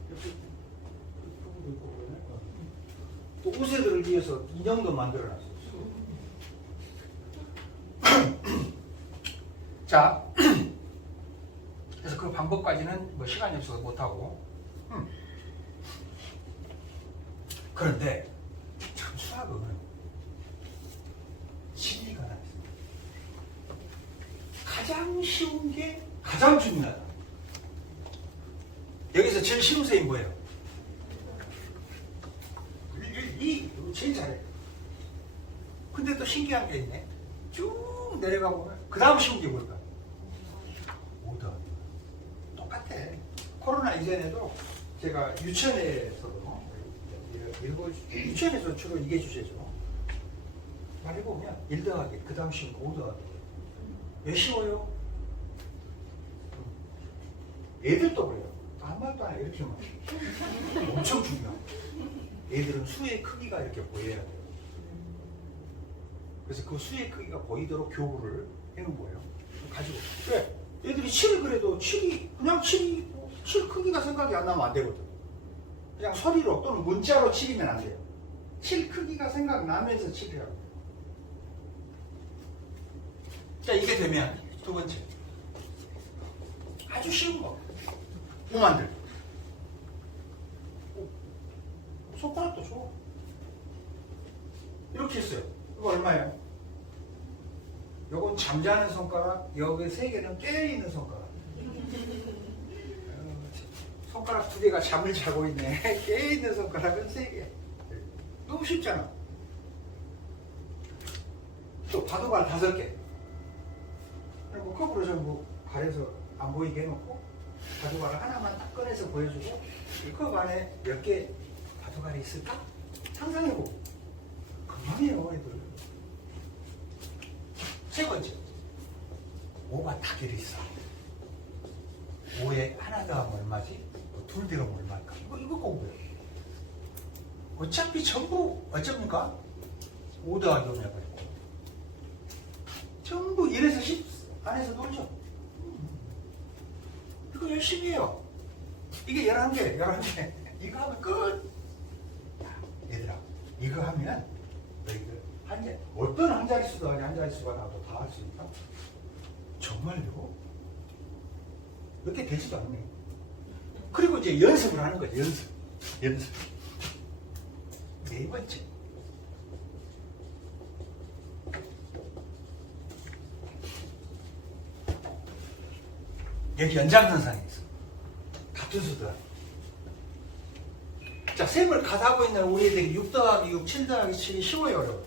이렇게 부분도 있고 그러네. 또 우세들을 위해서 인형도 만들어놨어요. 자, 그래서 그 방법까지는 뭐 시간이 없어서 못하고. 그런데 참 수학은 진리가 하나 있습니다. 가장 쉬운 게 가장 중요하다. 여기서 제일 쉬운 셈이 뭐예요? 이 제일 잘해. 근데 또 신기한 게 있네. 쭉 내려가 보면 그 다음 쉬운 게 뭘까? 5 더하기. 똑같아. 코로나 이전에도 제가 유치원에서도 유치원에서 주로 이게 주제죠. 말해보면 1 더하기, 그 다음 쉬운 거 5 더하기. 왜 쉬워요? 애들도 그래요. 아무 말도 안 해. 이렇게 막. 엄청 중요해. 애들은 수의 크기가 이렇게 보여야 돼요. 그래서 그 수의 크기가 보이도록 교구를 해놓은 거예요. 가지고. 왜? 애들이 7을 그래도 7이, 그냥 7이, 7 크기가 생각이 안 나면 안 되거든. 그냥 소리로 또는 문자로 7이면 안 돼요. 7 크기가 생각나면서 7이라고 해요. 자, 이게 되면 두 번째. 아주 쉬운 거. 5만들. 손가락도 줘. 이렇게 했어요. 이거 얼마예요? 요건 잠자는 손가락, 여기 3개는 깨어있는 손가락. 손가락 2개가 잠을 자고 있네. 깨어있는 손가락은 3개. 너무 쉽잖아. 또 바둑알 5개. 그리고 거꾸로 전부 가려서 안 보이게 해놓고 바둑알 하나만 딱 꺼내서 보여주고 이 컵 안에 몇 개 바둑알이 있을까? 상상해보고 금방이에요 애들. 세 번째 5가 타결이 있어. 5에 하나 더하면 얼마지? 둘 더하면 얼마일까? 이거 공부해요. 어차피 전부 어쩝니까? 5 더하기 5면 해버리고 전부 1에서 10 안에서 놀죠. 이거 열심히 해요. 이게 11개, 11개. 이거 하면 끝. 얘들아, 이거 하면 너희들 어떤 한 자릿수도 아니 한 자릿수가 나도 다 할 수 있다. 정말요? 몇 개 되지도 않네. 그리고 이제 연습을 하는 거죠. 연습. 네 번째. 여기 연장선상에 있어. 같은 수들. 자, 셈을 가다고 있는 우리 애들이 6 더하기 6, 7 더하기 7이 쉬워요, 어려워요?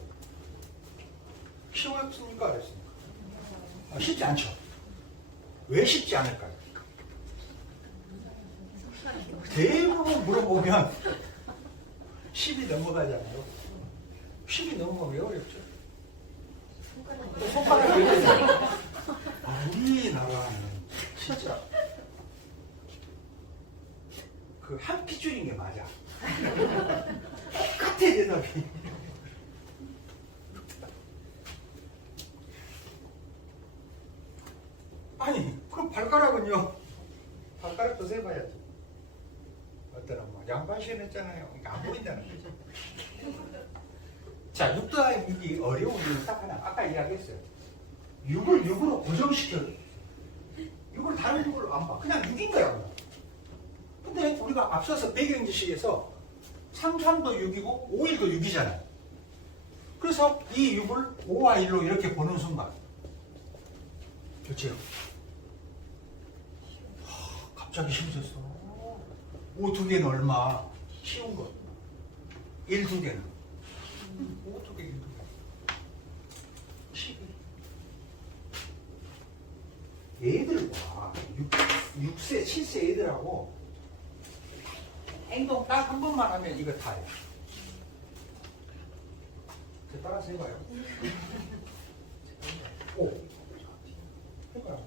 쉬웠습니까? 어렵습니까? 쉽지 않죠. 왜 쉽지 않을까요? 대부분 물어보면 10이 넘어가잖아요. 10이 넘어가면 왜 어렵죠? 손가락이 왜 되잖아요. 우리나라는 진짜 그 한 핏줄인 게 맞아. 똑같아 대답이. 아니 그럼 발가락은요? 발가락도 세봐야지. 어떤 뭐 양반시간 했잖아요. 안 보인다는 거죠. 자, 6 더하기 6이 어려운 이유는 딱 하나. 아까 이야기했어요. 6을 6으로 고정시켜요. 6을 다른 6으로 안 봐. 그냥 6인 거야. 근데 우리가 앞서서 배경지식에서 33도 6이고 5일도 6이잖아요. 그래서 이 6을 5와 1로 이렇게 보는 순간 좋지요? 갑자기 힘들었어. 5 2개는 얼마? 쉬운 거. 1 2개는 5 2개 1 2개 11. 얘들과 6세 7세 애들하고 행동 딱 한 번만 하면 이거 다요. 따라서 해봐요. 5 해봐요.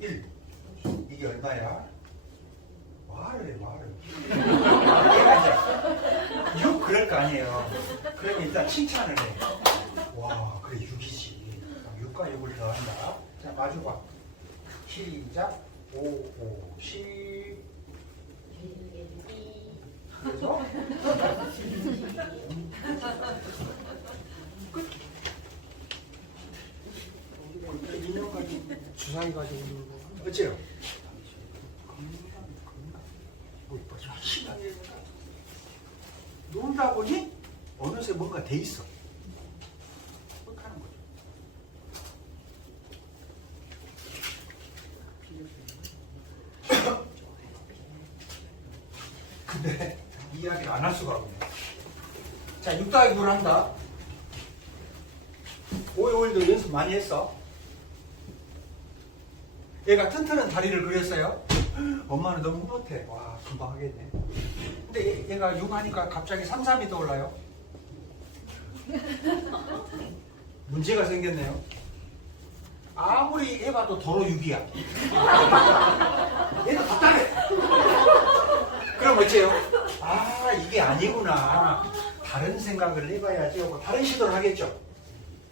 1 이게 얼마야? 말을 해 말을. 얘가 이제 6 그럴 거 아니에요. 그러면 일단 칭찬을 해. 와 그래 6이지. 6과 6을 더한다. 자 마주봐. 시작. 5 5 10 그래서 끝. 인형 가지고 주사위 가지고 놀고 어째요? 뭐 시간이 놀다 보니 어느새 뭔가 돼 있어. 그렇게 하는 거죠. 근데 이야기를 안 할 수가 없네. 자, 6 더하기 9를 한다. 5의 5일도 연습 많이 했어. 얘가 튼튼한 다리를 그렸어요. 엄마는 너무 못해. 와, 금방 하겠네. 근데 얘가 6 하니까 갑자기 3, 3이 떠올라요. 문제가 생겼네요. 아무리 해봐도 도로 6이야. 얘도 답답해. 그럼 어째요? 아, 이게 아니구나. 다른 생각을 해봐야지 하고 다른 시도를 하겠죠.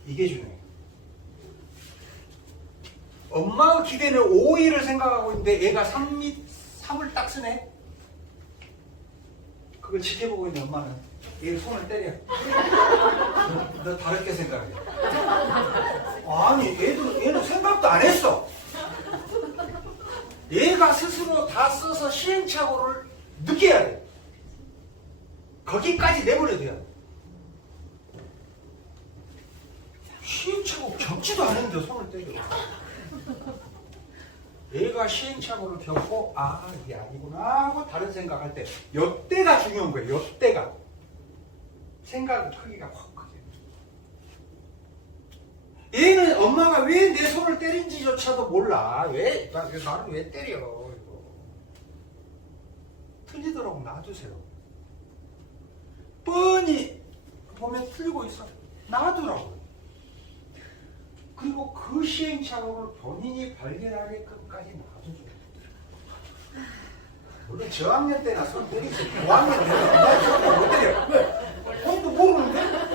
이게 중요해요. 엄마의 기대는 5일을 생각하고 있는데 얘가 3을 딱 쓰네. 그걸 지켜보고 있는 엄마는 얘 손을 때려. 너 다르게 생각해. 아니 얘는 생각도 안 했어. 얘가 스스로 다 써서 시행착오를 느껴야 돼. 거기까지 내버려둬야 돼. 시행착오 겪지도 않았는데 손을 때려. 얘가 시행착오를 겪고 아 이게 아니구나 하고 다른 생각할 때 이때가 중요한 거예요. 이때가 생각 크기가 확 크게. 엄마가 왜 내 손을 때린지조차도 몰라. 나를 왜 때려? 이거. 틀리도록 놔두세요. 뻔히 보면 틀리고 있어. 놔두라고요. 그리고 그 시행착오를 본인이 발견하게 끝까지 놔두죠. 물론 저학년 때나 손 때리지. 5학년 때나 손을 못 때려. 왜? 본인도 모르는데?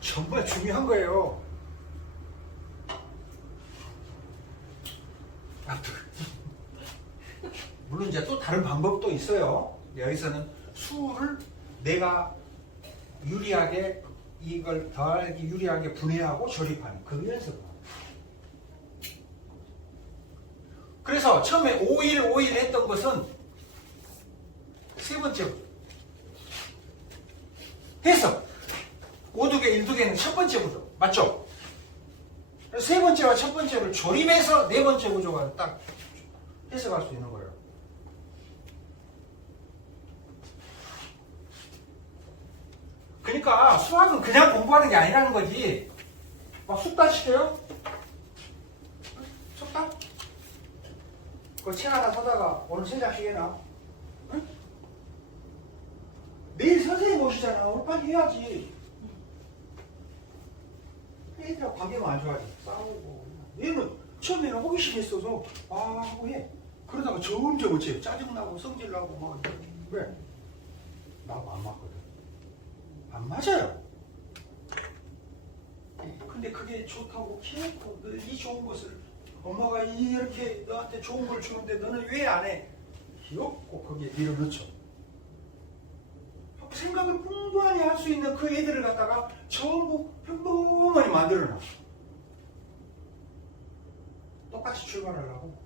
정말 중요한 거예요. 아무튼 물론 이제 또 다른 방법도 있어요. 여기서는 수를 내가 유리하게 이걸 더하기 유리하게 분해하고 조립하는 그 연습을 합니다. 그래서 처음에 5일 했던 것은 세 번째 해석 5두개 1두개는 첫 번째 구조 맞죠? 그래서 세 번째와 첫 번째를 조립해서 네 번째 구조가 딱 해석할 수 있는 거예요. 그러니까 수학은 그냥 공부하는 게 아니라는 거지. 막 숙달 시켜요? 숙달? 그 책 하나 사다가 오늘 세 장씩 해놔. 응? 내일 선생님 오시잖아. 오늘 빨리 해야지. 애들하고 관계가 안 좋아지. 싸우고. 얘는 처음에는 호기심이 있어서 하고 해. 그러다가 점점 어째 짜증나고 성질나고 막 왜? 나하고 안 맞거든. 안 맞아요. 근데 그게 좋다고 키놓고 이 좋은 것을 엄마가 이렇게 너한테 좋은 걸 주는데 너는 왜 안 해? 귀엽고 거기에 밀어넣죠. 생각을 풍부하게 할 수 있는 그 애들을 갖다가 전부 평범하게 만들어놔. 똑같이 출발하려고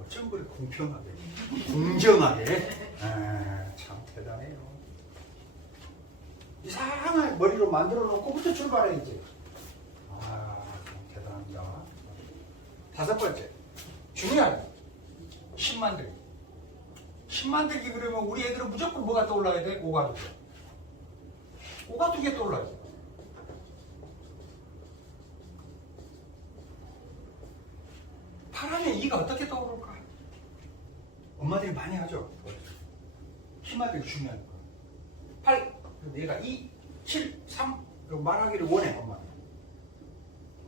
어쩜 그리 공평하게 공정하게 참 대단해요. 이상한 머리로 만들어 놓고부터 출발해야지. 참 대단합니다. 다섯 번째 중요한 10 만들기. 10 만들기 그러면 우리 애들은 무조건 뭐가 떠올라야 돼? 5가 2개. 5가 2개 떠올라야 돼. 파라면 2가 어떻게 떠오를까? 엄마들이 많이 하죠. 10 만들기 중요한 거. 8, 얘가 2, 7, 3 말하기를 원해 엄마는.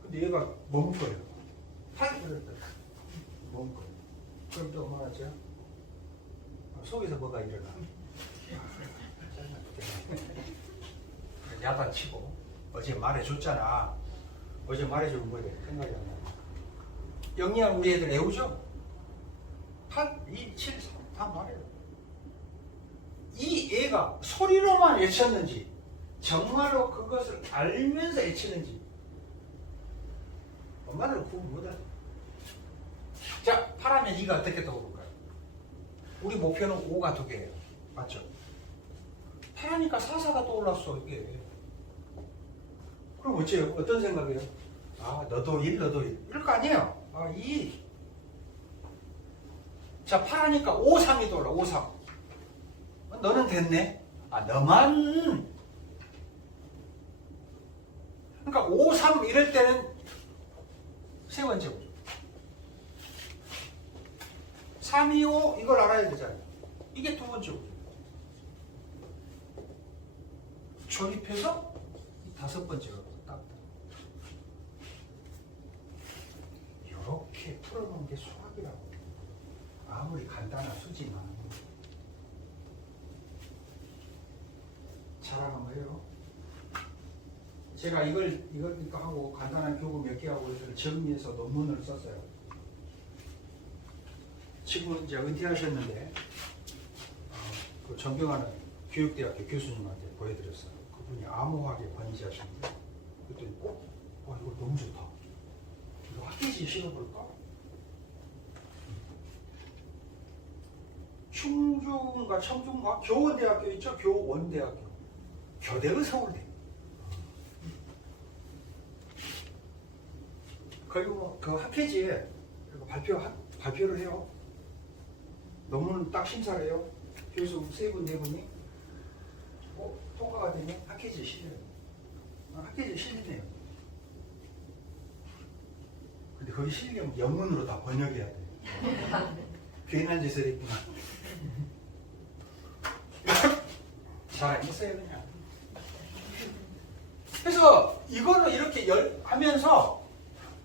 근데 얘가 머뭇거려. 8 이랬다. 머뭇거려. 그럼 또 엄마가 죠 속에서 뭐가 일어나. 야단치고 어제 말해줬잖아. 어제 말해준 거에 생각이 안 나. 영리한 우리 애들 애우죠? 8, 2, 7, 3 다 말해요. 이 애가 소리로만 외쳤는지 정말로 그것을 알면서 외치는지 엄마들은 구분 못해. 자, 8하면 2가 어떻게 떠오를까요? 우리 목표는 5가 2개예요. 맞죠? 8하니까 4, 4가 떠올랐어 이게. 그럼 어째요? 어떤 생각이에요? 너도 1, 너도 1. 이럴 거 아니에요. 2. 자, 8하니까 5, 3이 떠올라. 5, 3. 너는 됐네. 너만. 그러니까 5, 3 이럴 때는 세 번째 구조. 3, 2, 5 이걸 알아야 되잖아요. 이게 두 번째 구조. 조립해서 다섯 번째가 딱. 이렇게 풀어놓은 게 수학이라고. 아무리 간단한 수지만 잘하는 거예요. 제가 이걸 하고 간단한 교구 몇 개 하고 이걸 정리해서 논문을 썼어요. 지금은 이제 은퇴하셨는데 그 존경하는 교육대학교 교수님한테 보여드렸어요. 그분이 암호하게 번지하셨는데 그랬더니 이거 너무 좋다. 이거 학교지 실어볼까? 충중과 청중과 교원대학교 있죠? 교원대학교. 교대가 서울대. 그리고 그 학회지에 발표를 해요. 논문 딱 심사를 해요. 교수 3분, 4분이. 학계지에 실려요. 학계지에 실리네요. 근데 거기 실리려면 영문으로 다 번역해야 돼. 괜한 짓을 했구나. 잘 있어요 그냥. 그래서 이거를 이렇게 하면서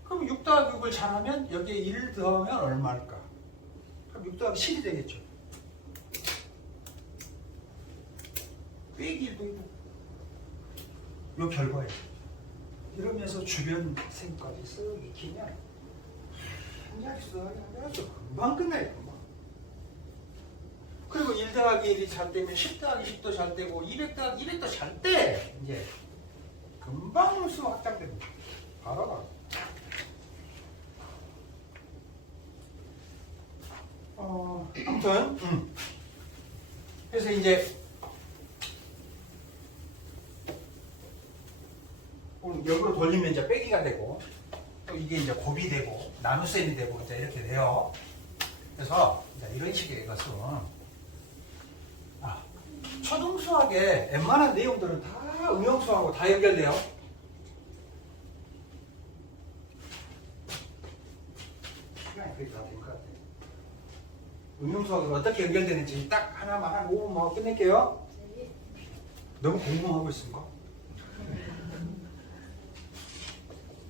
그럼 6 더하기 6을 잘하면 여기에 1을 더하면 얼마일까? 그럼 6 더하기 10이 되겠죠. 빼기 1도 있고 요 결과예요. 이러면서 주변 생까지 쓱 익히면 한 자리 더하기 한 자리 금방 끝나요. 금방. 그리고 1 더하기 1이 잘 되면 10 더하기 10도 잘 되고 200 더하기 200도 잘 돼. 이제 금방 수 확장되고 바로. 아무튼 그래서 이제 역으로 돌리면 이제 빼기가 되고 또 이게 이제 곱이 되고 나눗셈이 되고 이제 이렇게 돼요. 그래서 이제 이런 식의 것은 초등수학의 웬만한 내용들은 다 응용수하고 다 연결돼요. 시간이 거의 다 된 것 같아요. 응용수학으로 어떻게 연결되는지 딱 하나만 한 5분만 하고 끝낼게요. 너무 궁금하고 있습니까?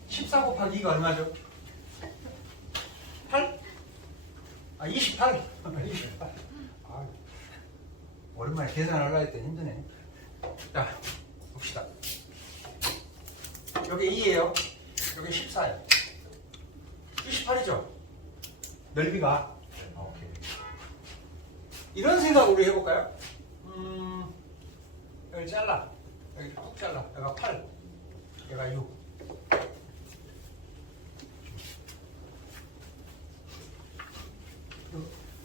14 곱하기 2가 얼마죠? 8? 28. 28. 오랜만에 계산하려고 했더니 힘드네. 자, 봅시다. 여기 2예요. 여기 14예요. 28이죠? 넓이가. 오케이. 이런 생각으로 해볼까요? 여기 잘라. 여기 푹 잘라. 여기가 8. 여기가 6.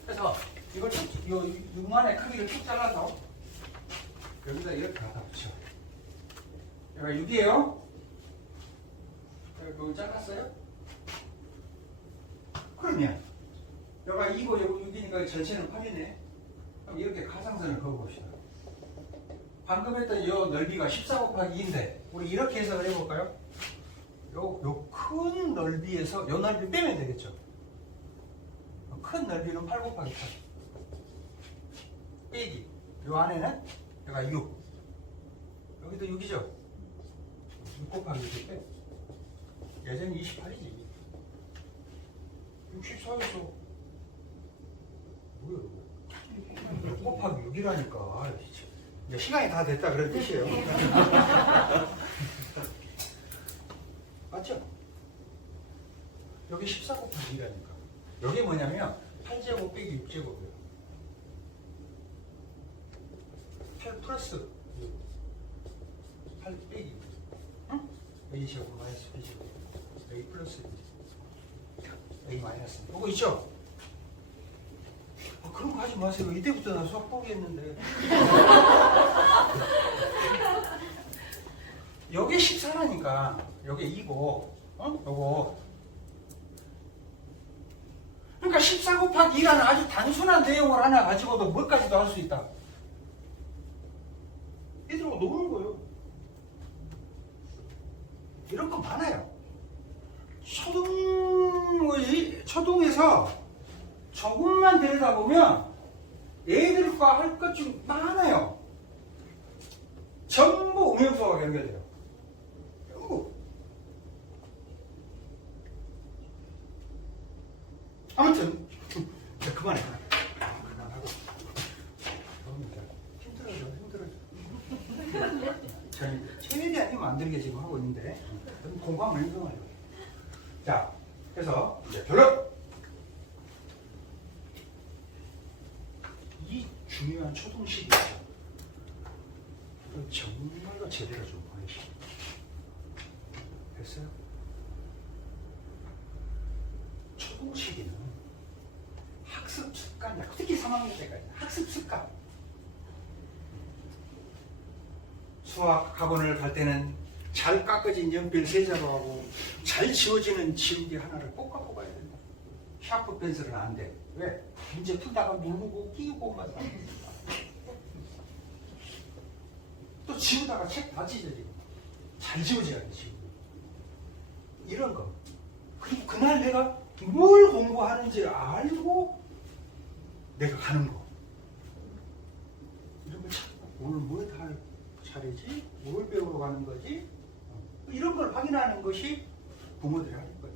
그래서 이걸 쭉, 요 6만의 크기를 쭉 잘라서 여기다 이렇게 갖다 붙여. 여기가 6이에요. 여기 잘랐어요? 그러면 여기가 2고 여기 6이니까 전체는 8이네. 그럼 이렇게 가상선을 그어봅시다. 방금 했던 이 넓이가 14 곱하기 2인데 우리 이렇게 해석을 해볼까요? 요 큰 넓이에서 요 넓이 빼면 되겠죠. 큰 넓이는 8 곱하기 8 빼기 요 안에는 여기가 6 여기도 6이죠. 6 곱하기 6이 빼 여전히 28이지. 64에서 뭐야 이거 6 곱하기 6이라니까. 이제 시간이 다 됐다 그런 뜻이에요. 맞죠? 여기 14 곱하기 2라니까. 여기 뭐냐면 8제곱 빼기 6제곱이에요. 8 플러스 8 빼기 응? A제곱 마이너스 B제곱 A 플러스 A 마이너스 이거 있죠? 그런 거 하지 마세요. 이때부터 나 수학 포기했는데. 여기 14라니까 여기 2고 요거 그러니까 14 곱하기 2라는 아주 단순한 내용을 하나 가지고도 뭐까지도 할 수 있다. 얘들하고 노는 거예요. 이런 거 많아요. 초등에서 조금만 들여다보면 얘들과 할 것 중 많아요. 전부 응용수학과 연결돼요. 전부. 아무튼 그만해. 그만하고. 힘들어져. 저는 최대한 만들게 지금 하고 있는데 공부하면 행동하려고. 자, 그래서 이제 결론. 이 중요한 초등식이죠. 정말로 제대로 좀 보내시오. 됐어요? 초등식이는 학습 습관이야. 특히 3학년 때까지 학습 습관. 수학 학원을 갈 때는 잘 깎아진 연필 3자로 하고 잘 지워지는 지우개 하나를 꼭 갖고 가야 된다. 샤프 펜슬은 안 돼. 왜? 문제 풀다가 누르고 끼우고 막. 또 지우다가 책 다 찢어지고. 잘 지워져야 돼, 지금. 이런 거. 그리고 그날 내가 뭘 공부하는지 알고 내가 가는 거. 이런 걸 찾고, 오늘 뭘 할 차례지? 뭘 배우러 가는 거지? 이런 걸 확인하는 것이 부모들이 하는 거예요.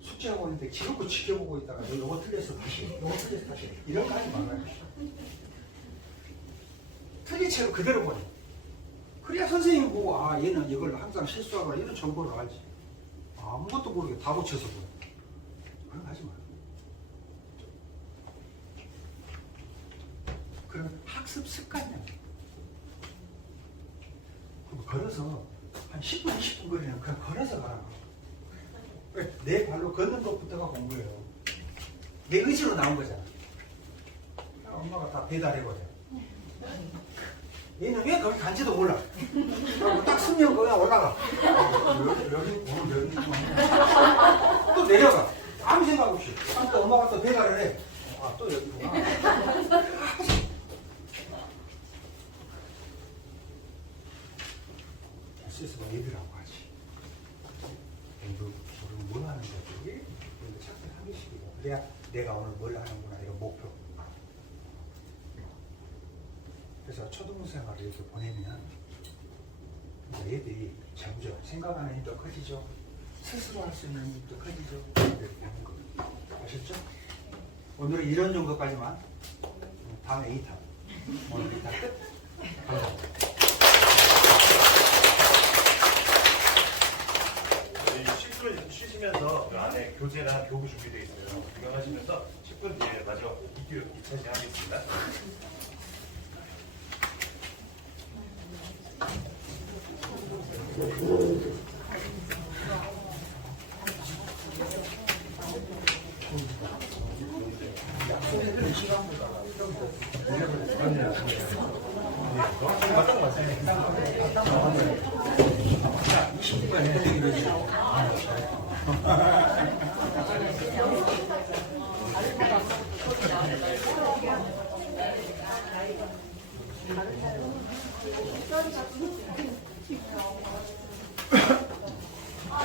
숙제하고 있는데 지겹고 지켜보고 있다가 요거 틀렸어 다시, 요거 틀렸어 다시. 이런 거 하지 말아요. 틀린 채로 그대로 보내. 그래야 선생님이 보고, 아, 얘는 이걸 항상 실수하거나 이런 정보를 알지. 아무것도 모르게 다 고쳐서 보내. 그런 거 하지 마. 그런 학습 습관이야. 그럼 걸어서 한 10분, 20분 거리는 그냥 걸어서 가라. 내 발로 걷는 것부터가 공부예요. 내 의지로 나온 거잖아. 엄마가 다 배달해버려. 얘는 왜 거기 간지도 몰라. 그리고 딱 쓰면 그냥 올라가. 여기 또 내려가. 아무 생각 없이. 또 엄마가 또 배달을 해. 아, 또 여기구나. 스스로 얘기라고 하지. 우리는 뭘 하는 거지? 우리는 착들 한 개씩이고. 그래야 내가 오늘 뭘 하는구나. 이런 목표. 그래서 초등생활을 이렇게 보내면 애들이 점점 생각하는 힘도 커지죠. 스스로 할 수 있는 힘도 커지죠. 이렇게 하는 거. 아셨죠? 오늘은 이런 정도까지만. 다음에 2탄. 오늘 2탄 끝. 감사합니다. 10분 쉬시면서 그 안에 교재나 교구 준비되어 있어요. 구경하시면서 10분 뒤에 마지막 2차 시작하겠습니다. 약속해드린 시간보다 깜짝 놀랐어요. 20분만 해드리기로 했죠.